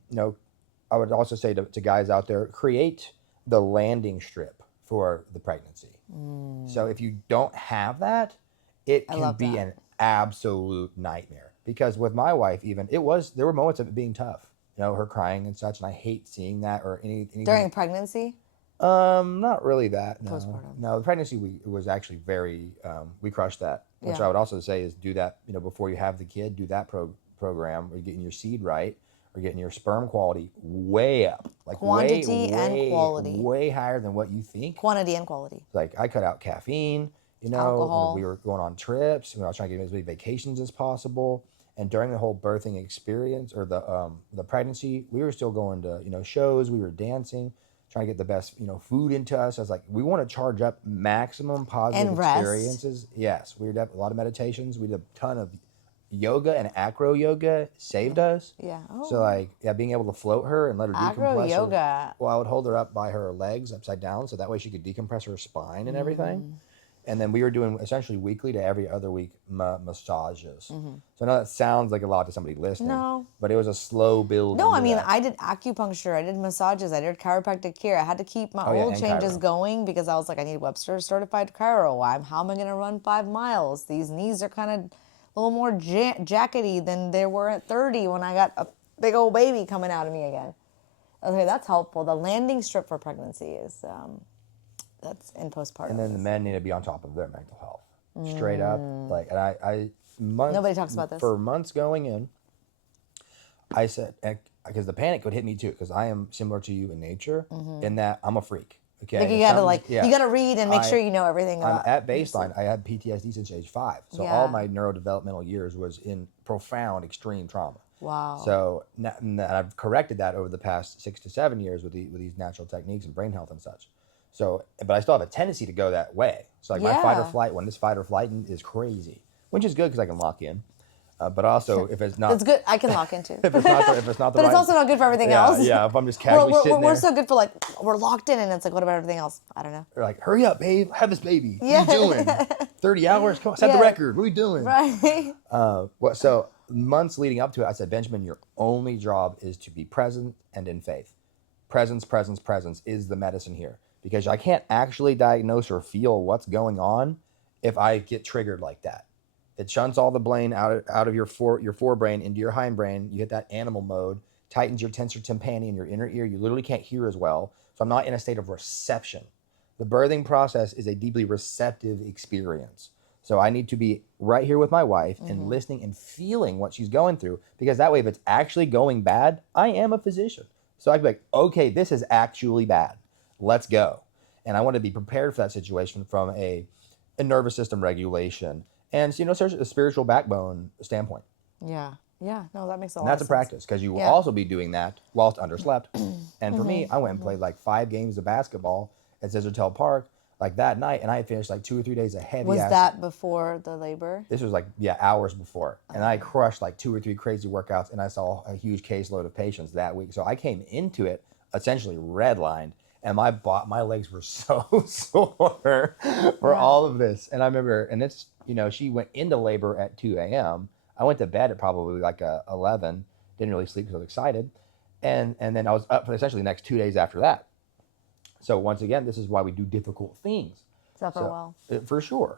I would also say to guys out there, create the landing strip for the pregnancy. So if you don't have that, it I can love be that. an absolute nightmare. Because with my wife, even there were moments of it being tough. Her crying and such, and I hate seeing that or anything. During pregnancy? Not really that. No, Postpartum. no. The pregnancy it was actually very. We crushed that, which Yeah. I would also say is do that. Before you have the kid, do that program. Or getting your seed right, or getting your sperm quality way up, like Quantity and quality. way higher than what you think. Quantity and quality. Like I cut out caffeine. Alcohol. We were going on trips. I was trying to get as many vacations as possible. And during the whole birthing experience or the pregnancy, we were still going to shows. We were dancing, trying to get the best food into us. I was like, we want to charge up maximum positive And rest. experiences. Yes, we did a lot of meditations. We did a ton of yoga, and acro yoga saved us. Yeah. Oh. So being able to float her and let her Acro decompress. yoga. Well, I would hold her up by her legs upside down, so that way she could decompress her spine and everything. And then we were doing essentially weekly to every other week massages. So I know that sounds like a lot to somebody listening. No. But it was a slow build. No, I into mean, that. I did acupuncture, I did massages, I did chiropractic care. I had to keep my oil and changes chiro. going because I was like, I need Webster certified chiro. How am I going to run 5 miles? These knees are kind of a little more jackety than they were at 30 when I got a big old baby coming out of me again. Okay, that's helpful. The landing strip for pregnancy is, that's in postpartum. And then the men need to be on top of their mental health. Straight up. And I Nobody talks about this. For months going in, I said, because the panic would hit me too, because I am similar to you in nature, in that I'm a freak. Okay. Like you If gotta something's- you gotta read and make I- sure you know everything I'm about. at baseline. I had PTSD since age 5, so Yeah. all my neurodevelopmental years was in profound, extreme trauma. Wow. So and I've corrected that over the past 6 to 7 years with these natural techniques and brain health and such. So, but I still have a tendency to go that way. So like my fight or Yeah. flight, when this fight or flight is crazy, which is good because I can lock in. But also if it's not, It's good. I can lock into. if it's not the But right, it's also not good for everything yeah, else. yeah. If I'm just casually sitting We're there, so good for we're locked in, and it's like, what about everything else? I don't know. they're like, hurry up, babe, have this baby. Yeah. What are you doing? 30 hours? Come on, set the Yeah. record. What are you doing? Right. So months leading up to it, I said, Benjamin, your only job is to be present and in faith. Presence is the medicine here, because I can't actually diagnose or feel what's going on if I get triggered like that. It shunts all the brain out of your forebrain into your hindbrain. You hit that animal mode, tightens your tensor tympani in your inner ear. You literally can't hear as well. So I'm not in a state of reception. The birthing process is a deeply receptive experience. So I need to be right here with my wife and listening and feeling what she's going through, because that way, if it's actually going bad, I am a physician. So I can be like, okay, this is actually bad. Let's go. And I want to be prepared for that situation from a nervous system regulation and, sort of a spiritual backbone standpoint. Yeah. Yeah. No, that makes a lot And that's of a practice, because you will Yeah. also be doing that whilst underslept. And for me, I went and played 5 games of basketball at Scissortail Park that night, and I had finished 2 or 3 days of heavy Was ass. that before the labor? This was hours before. And I crushed 2 or 3 crazy workouts, and I saw a huge caseload of patients that week. So I came into it essentially redlined, and my legs were so sore for all of this. And I remember, and it's, she went into labor at 2 a.m. I went to bed at probably 11, didn't really sleep because I was excited. And then I was up for essentially the next 2 days after that. So once again, this is why we do difficult things. Suffer well. For sure.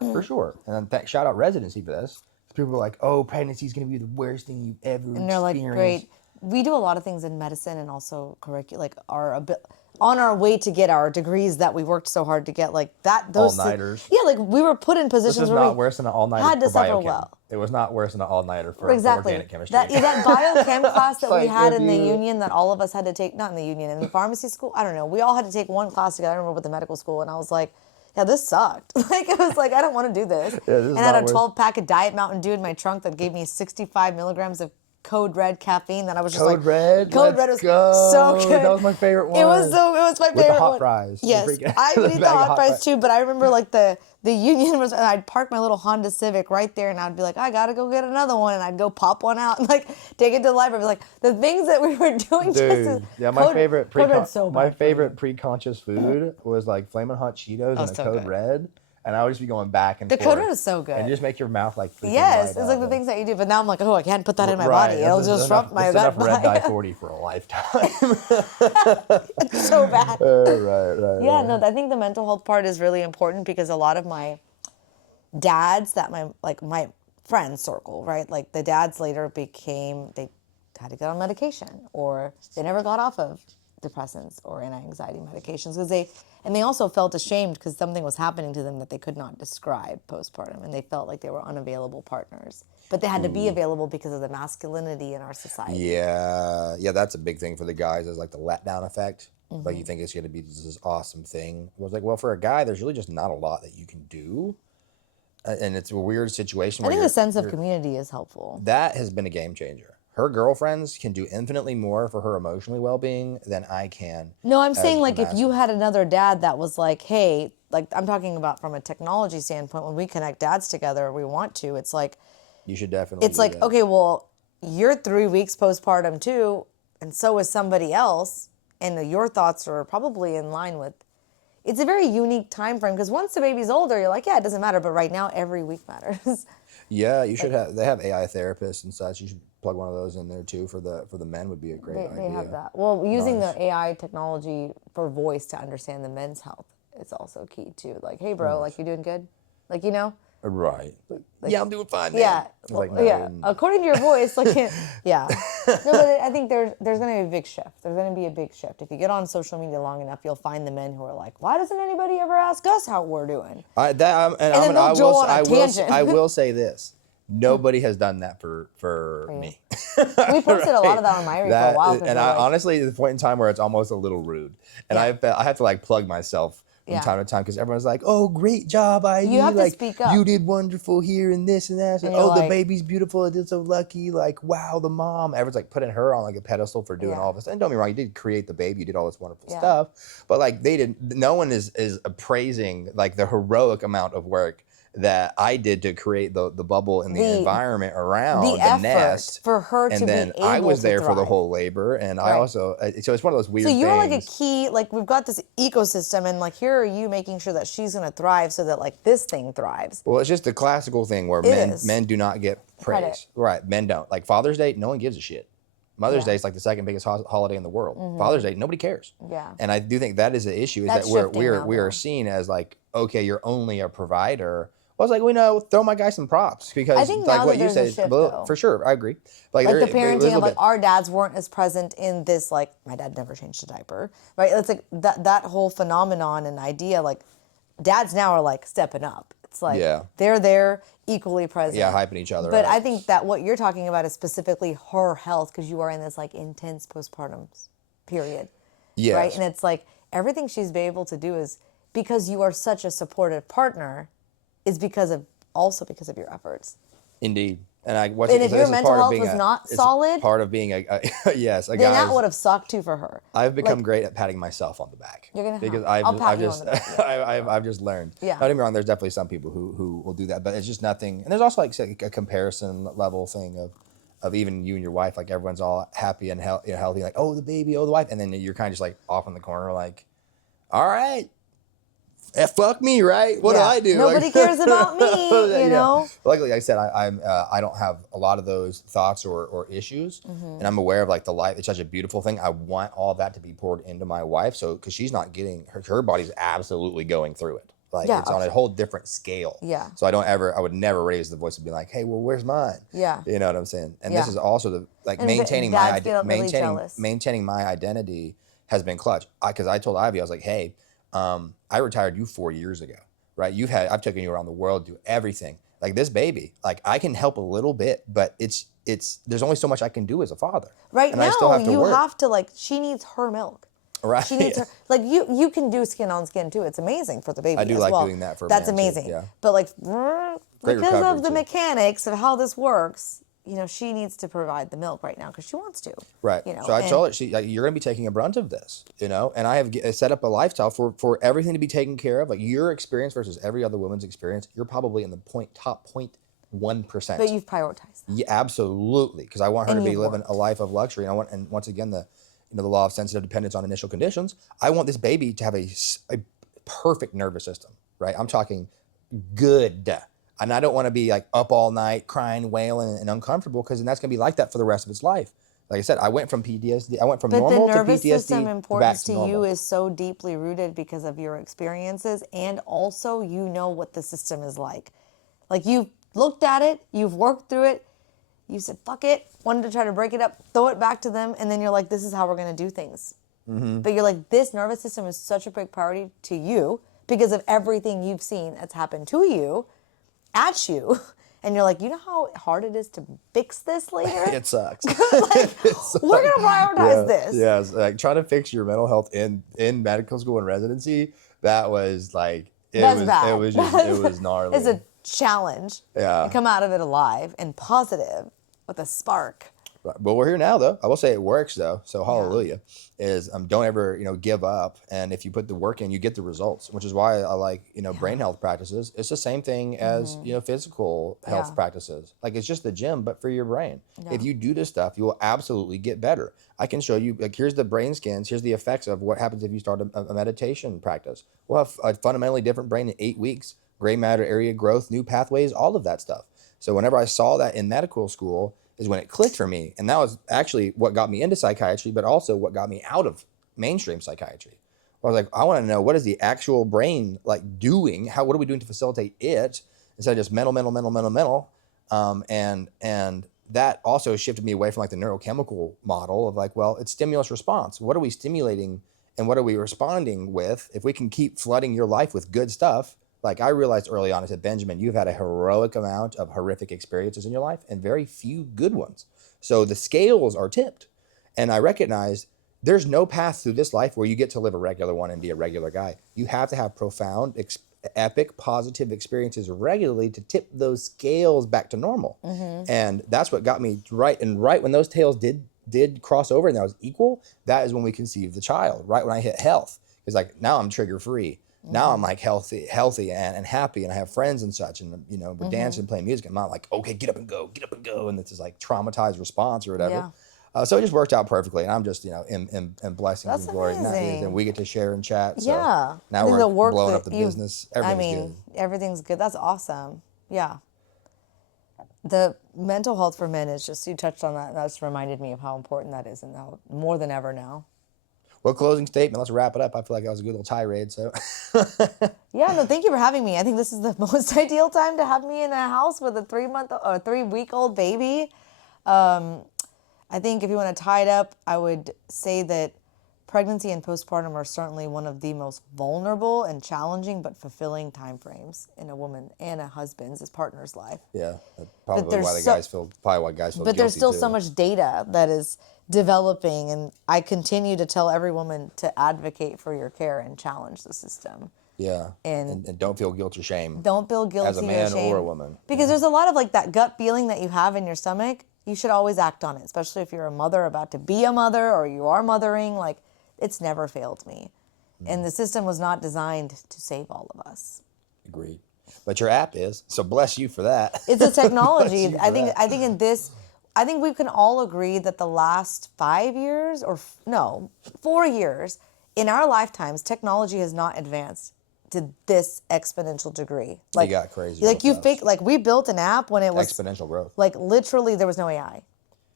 And then shout out residency for this. People are like, oh, pregnancy is going to be the worst thing you've ever And they're like, experienced. great. We do a lot of things in medicine and also on our way to get our degrees that we worked so hard to get, like that. Those All-nighters. Yeah, like we were put in This positions is where not we worse than an all-nighter had to for suffer biochem. well. It was not worse than an all-nighter for Exactly. organic chemistry. That biochem class that we like had if in the you- union that all of us had to take, not in the union, in the pharmacy school, I don't know. We all had to take one class together. I remember with the medical school, and I was like, yeah, this sucked. Like, it was like, I don't want to do this. this is And I had not a worth- 12-pack of Diet Mountain Dew in my trunk that gave me 65 milligrams of Code Red caffeine that I was just Code like, Red? Code Red Let's was go. so good. That was my favorite one. It was my With the favorite hot one. fries. The Yes, freaking- I the would eat the bag of hot hot fries fries. too, but I remember like the union was, and I'd park my little Honda Civic right there, and I'd be like, I gotta go get another one, and I'd go pop one out and like take it to the library. Like the things that we were doing just as Dude, yeah, my favorite Code Red's so my bad for favorite you. pre-conscious food was like Flamin' Hot Cheetos and a so Code good. Red, and I would just be going back and The forth. Code Red is so good. And just make your mouth like freaking Yes, light it's like up. the things that you do, but now I'm like, oh, I can't put that in my Right, body. It'll this is disrupt my enough gut. red dye 40 for a lifetime. It's so bad. right. Yeah, no, I think the mental health part is really important because a lot of my dads that my friend circle, right? Like the dads later they had to get on medication or they never got off of depressants or anti-anxiety medications because they also felt ashamed because something was happening to them that they could not describe postpartum, and they felt like they were unavailable partners. But they had to be available because of the masculinity in our society. Yeah, that's a big thing for the guys is like the letdown effect. Like you think it's going to be this awesome thing. I was like, well, for a guy, there's really just not a lot that you can do. And it's a weird situation. I Where think you're- a sense of you're- community is helpful. That has been a game changer. Her girlfriends can do infinitely more for her emotionally well-being than I can. No, I'm as saying a like if you masculine. had another dad that was like, hey, like I'm talking about from a technology standpoint, when we connect dads together, we want to, it's like, You should definitely it's do like, that. okay, well, you're 3 weeks postpartum too, and so is somebody else, and your thoughts are probably in line with, it's a very unique time frame because once the baby's older, you're like, yeah, it doesn't matter, but right now every week matters. Yeah, you should have. They have AI therapists and such. You should plug one of those in there too for the men would be a great idea. They have that. Well, using Nice. the AI technology for voice to understand the men's health is also key too. Like, hey, bro, like you doing good? Like, you know? Right. Yeah, I'm doing fine. Man. Yeah. It's like, Well, no, yeah. According to your voice, like, yeah. No, but I think there's going to be a big shift. There's going to be a big shift. If you get on social media long enough, you'll find the men who are like, why doesn't anybody ever ask us how we're doing? then then they'll go on a tangent. I will say this. Nobody has done that for me. We posted a lot of that on Myri for a while. 'cause And we're I like, honestly, at the point in time where it's almost a little rude, and Yeah. I have to like plug myself from Yeah. time to time because everyone's like, "Oh, great job, Ivy! You have to like speak up. you did wonderful here and this and that. And oh, you're the like- baby's beautiful. I did so lucky. Like, wow, the mom. Everyone's like putting her on like a pedestal for doing Yeah. all this. And don't get me wrong, you did create the baby. You did all this wonderful Yeah. stuff. But like they didn't. No one is appraising like the heroic amount of work that I did to create the bubble and the The- environment around the the effort nest. for her to And then be able I was to there for the thrive. whole labor, and I Right. also so it's one of those weird. So you're like a things. key, like we've got this ecosystem, and like here are you making sure that she's gonna thrive, so that like this thing thrives. Well, it's just the classical thing where is. men do not get praise. Credit. Right, men don't. Like Father's Day, no one gives a shit. Mother's Yeah. Mm-hmm. Day is like the second biggest holiday in the world. Father's Day, nobody cares. Yeah. And I do think that is the issue is That's that we're shifting we're now, we though. are seen as like, okay, you're only a provider. Well, it's like we know, throw my guy some props because I think like now what that you there's a said, shift, well, though. for sure, I agree. Like there- the it was a parenting little of like bit- our dads weren't as present in this, like my dad never changed a diaper, right? It's like that whole phenomenon and idea, like dads now are like stepping up. It's like Yeah. they're there equally present. Yeah, hyping each other But up. I think that what you're talking about is specifically her health because you are in this like intense postpartum period. Yes. Right? And it's like everything she's been able to do is because you are such a supportive partner is because of your efforts. Indeed. And I And if your mental health was not solid, part of being a yes, a then guy. that would have sucked too for her. I've become like- great at patting myself on the back. You're gonna because have- I'll pat I've you just on the back, I've just learned. Yeah. Don't get me wrong. There's definitely some people who will do that, but it's just nothing. And there's also like say, a comparison level thing of even you and your wife. Like everyone's all happy and healthy. Like oh the baby, oh the wife, and then you're kind of just like off in the corner, like all right. Fuck me, right? What Yeah. do I do? Nobody cares about me, you Yeah. know? Luckily, like I said, I don't have a lot of those thoughts or issues, Mm-hmm. and I'm aware of like the life. It's such a beautiful thing. I want all that to be poured into my wife, so because she's not getting her body's absolutely going through it. Like Yeah. it's on a whole different scale. Yeah. So I would never raise the voice and be like, hey, well, where's mine? Yeah. You know what I'm saying? And Yeah. this is also the like And maintaining dads my get really jealous. maintaining my identity has been clutch. Because I told Ivy, I was like, hey, I retired you 4 years ago, right? I've taken you around the world, do everything. Like this baby, like I can help a little bit, but there's only so much I can do as a father. Right and now, I still have to you work. have to like. She needs her milk. Right. She needs her like you can do skin on skin too. It's amazing for the baby. I do as like well. doing that for a That's man, too, amazing. yeah. But like Great because recovery, of the too. mechanics of how this works, you know, she needs to provide the milk right now because she wants to. Right. You know, So I and- told her, like, you're going to be taking a brunt of this, you know, and I have set up a lifestyle for everything to be taken care of. Like your experience versus every other woman's experience, you're probably in the top 0.1%. But you've prioritized that. Yeah, absolutely. Because I want her And to be you've living worked. a life of luxury. And once again, the law of sensitive dependence on initial conditions. I want this baby to have a perfect nervous system, right? I'm talking good. And I don't want to be like up all night crying, wailing, and uncomfortable, because then that's going to be like that for the rest of its life. Like I said, I went from PTSD, I went from But normal the to nervous PTSD system back importance to to normal. you is so deeply rooted because of your experiences, and also you know what the system is like. Like you've looked at it, you've worked through it, you said fuck it, wanted to try to break it up, throw it back to them, and then you're like, this is how we're going to do things. Mm-hmm. But you're like, this nervous system is such a big priority to you because of everything you've seen that's happened to you, at you. And you're like, you know how hard it is to fix this later? It sucks. We're going to prioritize this. Yeah, like trying to fix your mental health in medical school and residency, that was like, That's bad. it was gnarly. It's a challenge. Yeah. And come out of it alive and positive with a spark. Right. But we're here now, though. I will say it works, though. So hallelujah. Is don't ever give up, and if you put the work in, you get the results. Which is why I like brain health practices. It's the same thing as physical health practices. Like it's just the gym, but for your brain. Yeah. If you do this stuff, you will absolutely get better. I can show you. Like here's the brain scans. Here's the effects of what happens if you start a meditation practice. We'll have a fundamentally different brain in 8 weeks. Gray matter area growth, new pathways, all of that stuff. So whenever I saw that in medical school, is when it clicked for me. And that was actually what got me into psychiatry, but also what got me out of mainstream psychiatry. I was like, I want to know, what is the actual brain like doing? What are we doing to facilitate it instead of just mental. And that also shifted me away from like the neurochemical model of like, well, it's stimulus response. What are we stimulating and what are we responding with? If we can keep flooding your life with good stuff. Like I realized early on, I said, Benjamin, you've had a heroic amount of horrific experiences in your life and very few good ones. So the scales are tipped. And I recognized there's no path through this life where you get to live a regular one and be a regular guy. You have to have profound, epic, positive experiences regularly to tip those scales back to normal. Mm-hmm. And that's what got me right. And right when those tails did cross over and that was equal, that is when we conceived the child, right when I hit health. It's like, now I'm trigger free. Now I'm like healthy and happy, and I have friends and such, and we're dancing and playing music. I'm not like, okay, get up and go, and it's this like traumatized response or whatever. Yeah. So it just worked out perfectly, and I'm just in blessings That's and glory. amazing. And we get to share and chat. So Yeah. now And we're the work blowing that up the you- business. Everything's good. Everything's good. That's awesome. Yeah. The mental health for men is just, you touched on that, and that just reminded me of how important that is, and now more than ever now. Well, closing statement. Let's wrap it up. I feel like that was a good little tirade. So Yeah, no, thank you for having me. I think this is the most ideal time to have me in a house with a 3-week-old baby. I think if you want to tie it up, I would say that pregnancy and postpartum are certainly one of the most vulnerable and challenging but fulfilling time frames in a woman and a husband's partner's life. yeah, probably there's why guys feel But guilty there's still too. so much data that is developing, and I continue to tell every woman to advocate for your care and challenge the system. Yeah, and don't feel guilt or shame. Don't feel guilty as a man or shame. or a woman. Because there's a lot of like that gut feeling that you have in your stomach. You should always act on it, especially if you're a mother about to be a mother or you are mothering. Like, it's never failed me. And the system was not designed to save all of us. Agreed. But your app is, so bless you for that. It's a technology. Bless you for that. I think we can all agree that the last 5 years, 4 years, in our lifetimes, technology has not advanced to this exponential degree. Like, it got crazy. Like real fast. like we built an app when it was Exponential growth. like literally there was no AI.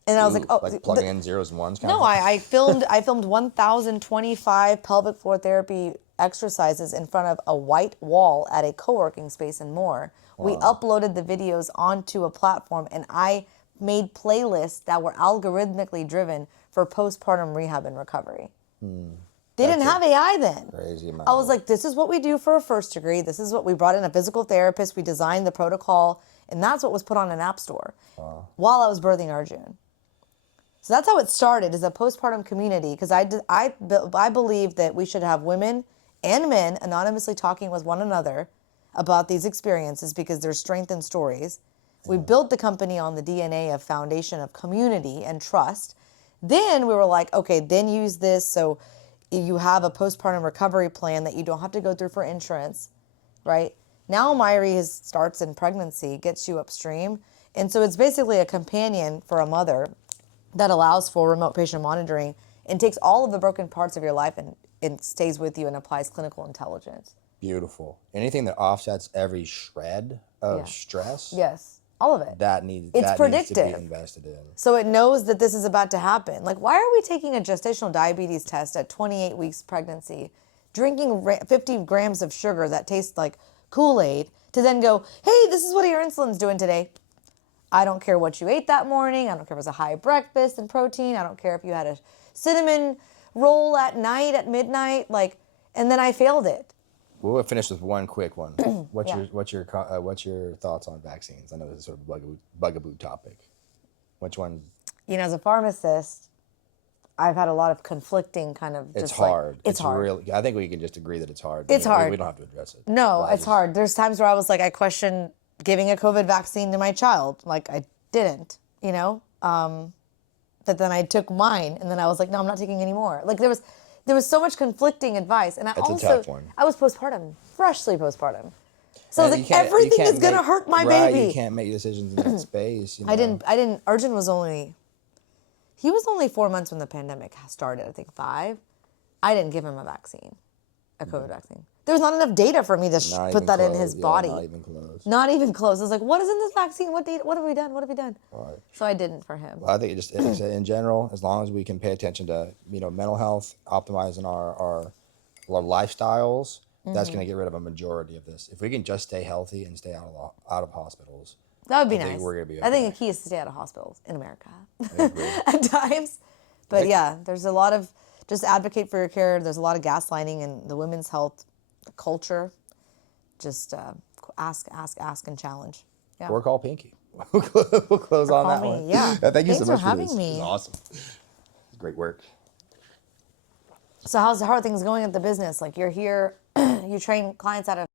And I was like, oh, like plugging in zeros and ones. Kind no, of I filmed 1,025 pelvic floor therapy exercises in front of a white wall at a co-working space and more. Wow. We uploaded the videos onto a platform, and I made playlists that were algorithmically driven for postpartum rehab and recovery. They didn't have AI then. Crazy amount. I was like, this is what we do for a first degree. This is what we brought in a physical therapist. We designed the protocol, and that's what was put on an app store while I was birthing Arjun. So that's how it started, as a postpartum community, because I believe that we should have women and men anonymously talking with one another about these experiences because there's strength in stories. We built the company on the DNA of foundation of community and trust. Then we were like, okay, then use this so you have a postpartum recovery plan that you don't have to go through for insurance, right? Now Myri starts in pregnancy, gets you upstream. And so it's basically a companion for a mother that allows for remote patient monitoring and takes all of the broken parts of your life and stays with you and applies clinical intelligence. Beautiful. Anything that offsets every shred of stress. Yes. All of it. It's predictive. Needs to be invested in. So it knows that this is about to happen. Like, why are we taking a gestational diabetes test at 28 weeks pregnancy, drinking 50 grams of sugar that tastes like Kool-Aid, to then go, hey, this is what your insulin's doing today. I don't care what you ate that morning. I don't care if it was a high breakfast and protein. I don't care if you had a cinnamon roll at night, at midnight. And then I failed it. We'll finish with one quick one. What's your thoughts on vaccines? I know this is sort of bugaboo topic. Which one? As a pharmacist, I've had a lot of conflicting kind of. It's hard. It's hard. Really, I think we can just agree that it's hard. It's hard. We don't have to address it. No, it's hard. There's times where I was like, I question giving a COVID vaccine to my child. Like, I didn't, But then I took mine, and then I was like, no, I'm not taking any more. Like, there was so much conflicting advice, and It's a tough one. I was postpartum, freshly postpartm. So I was like, everything is gonna hurt my baby. You can't make decisions in that space. I didn't. Arjun was only 4 months when the pandemic started. I think 5. I didn't give him a vaccine, a COVID vaccine. There was not enough data for me to put that in his body. Not even close. Not even close. I was like, what is in this vaccine? What have we done? What have we done? Right. So I didn't for him. Well, I think in general, as long as we can pay attention to mental health, optimizing our lifestyles, that's going to get rid of a majority of this. If we can just stay healthy and stay out of hospitals, that would be I think nice. we're gonna be okay. I think the key is to stay out of hospitals in America I agree. at times. But yeah, there's a lot of just advocate for your care. There's a lot of gaslighting in the women's health culture. Just ask, and challenge. Yeah. Or call Pinky. We'll close on that one. Yeah. Thank you Thanks so much for having this. me. This is awesome. Great work. So how are things going at the business? Like, you're here, you train clients out of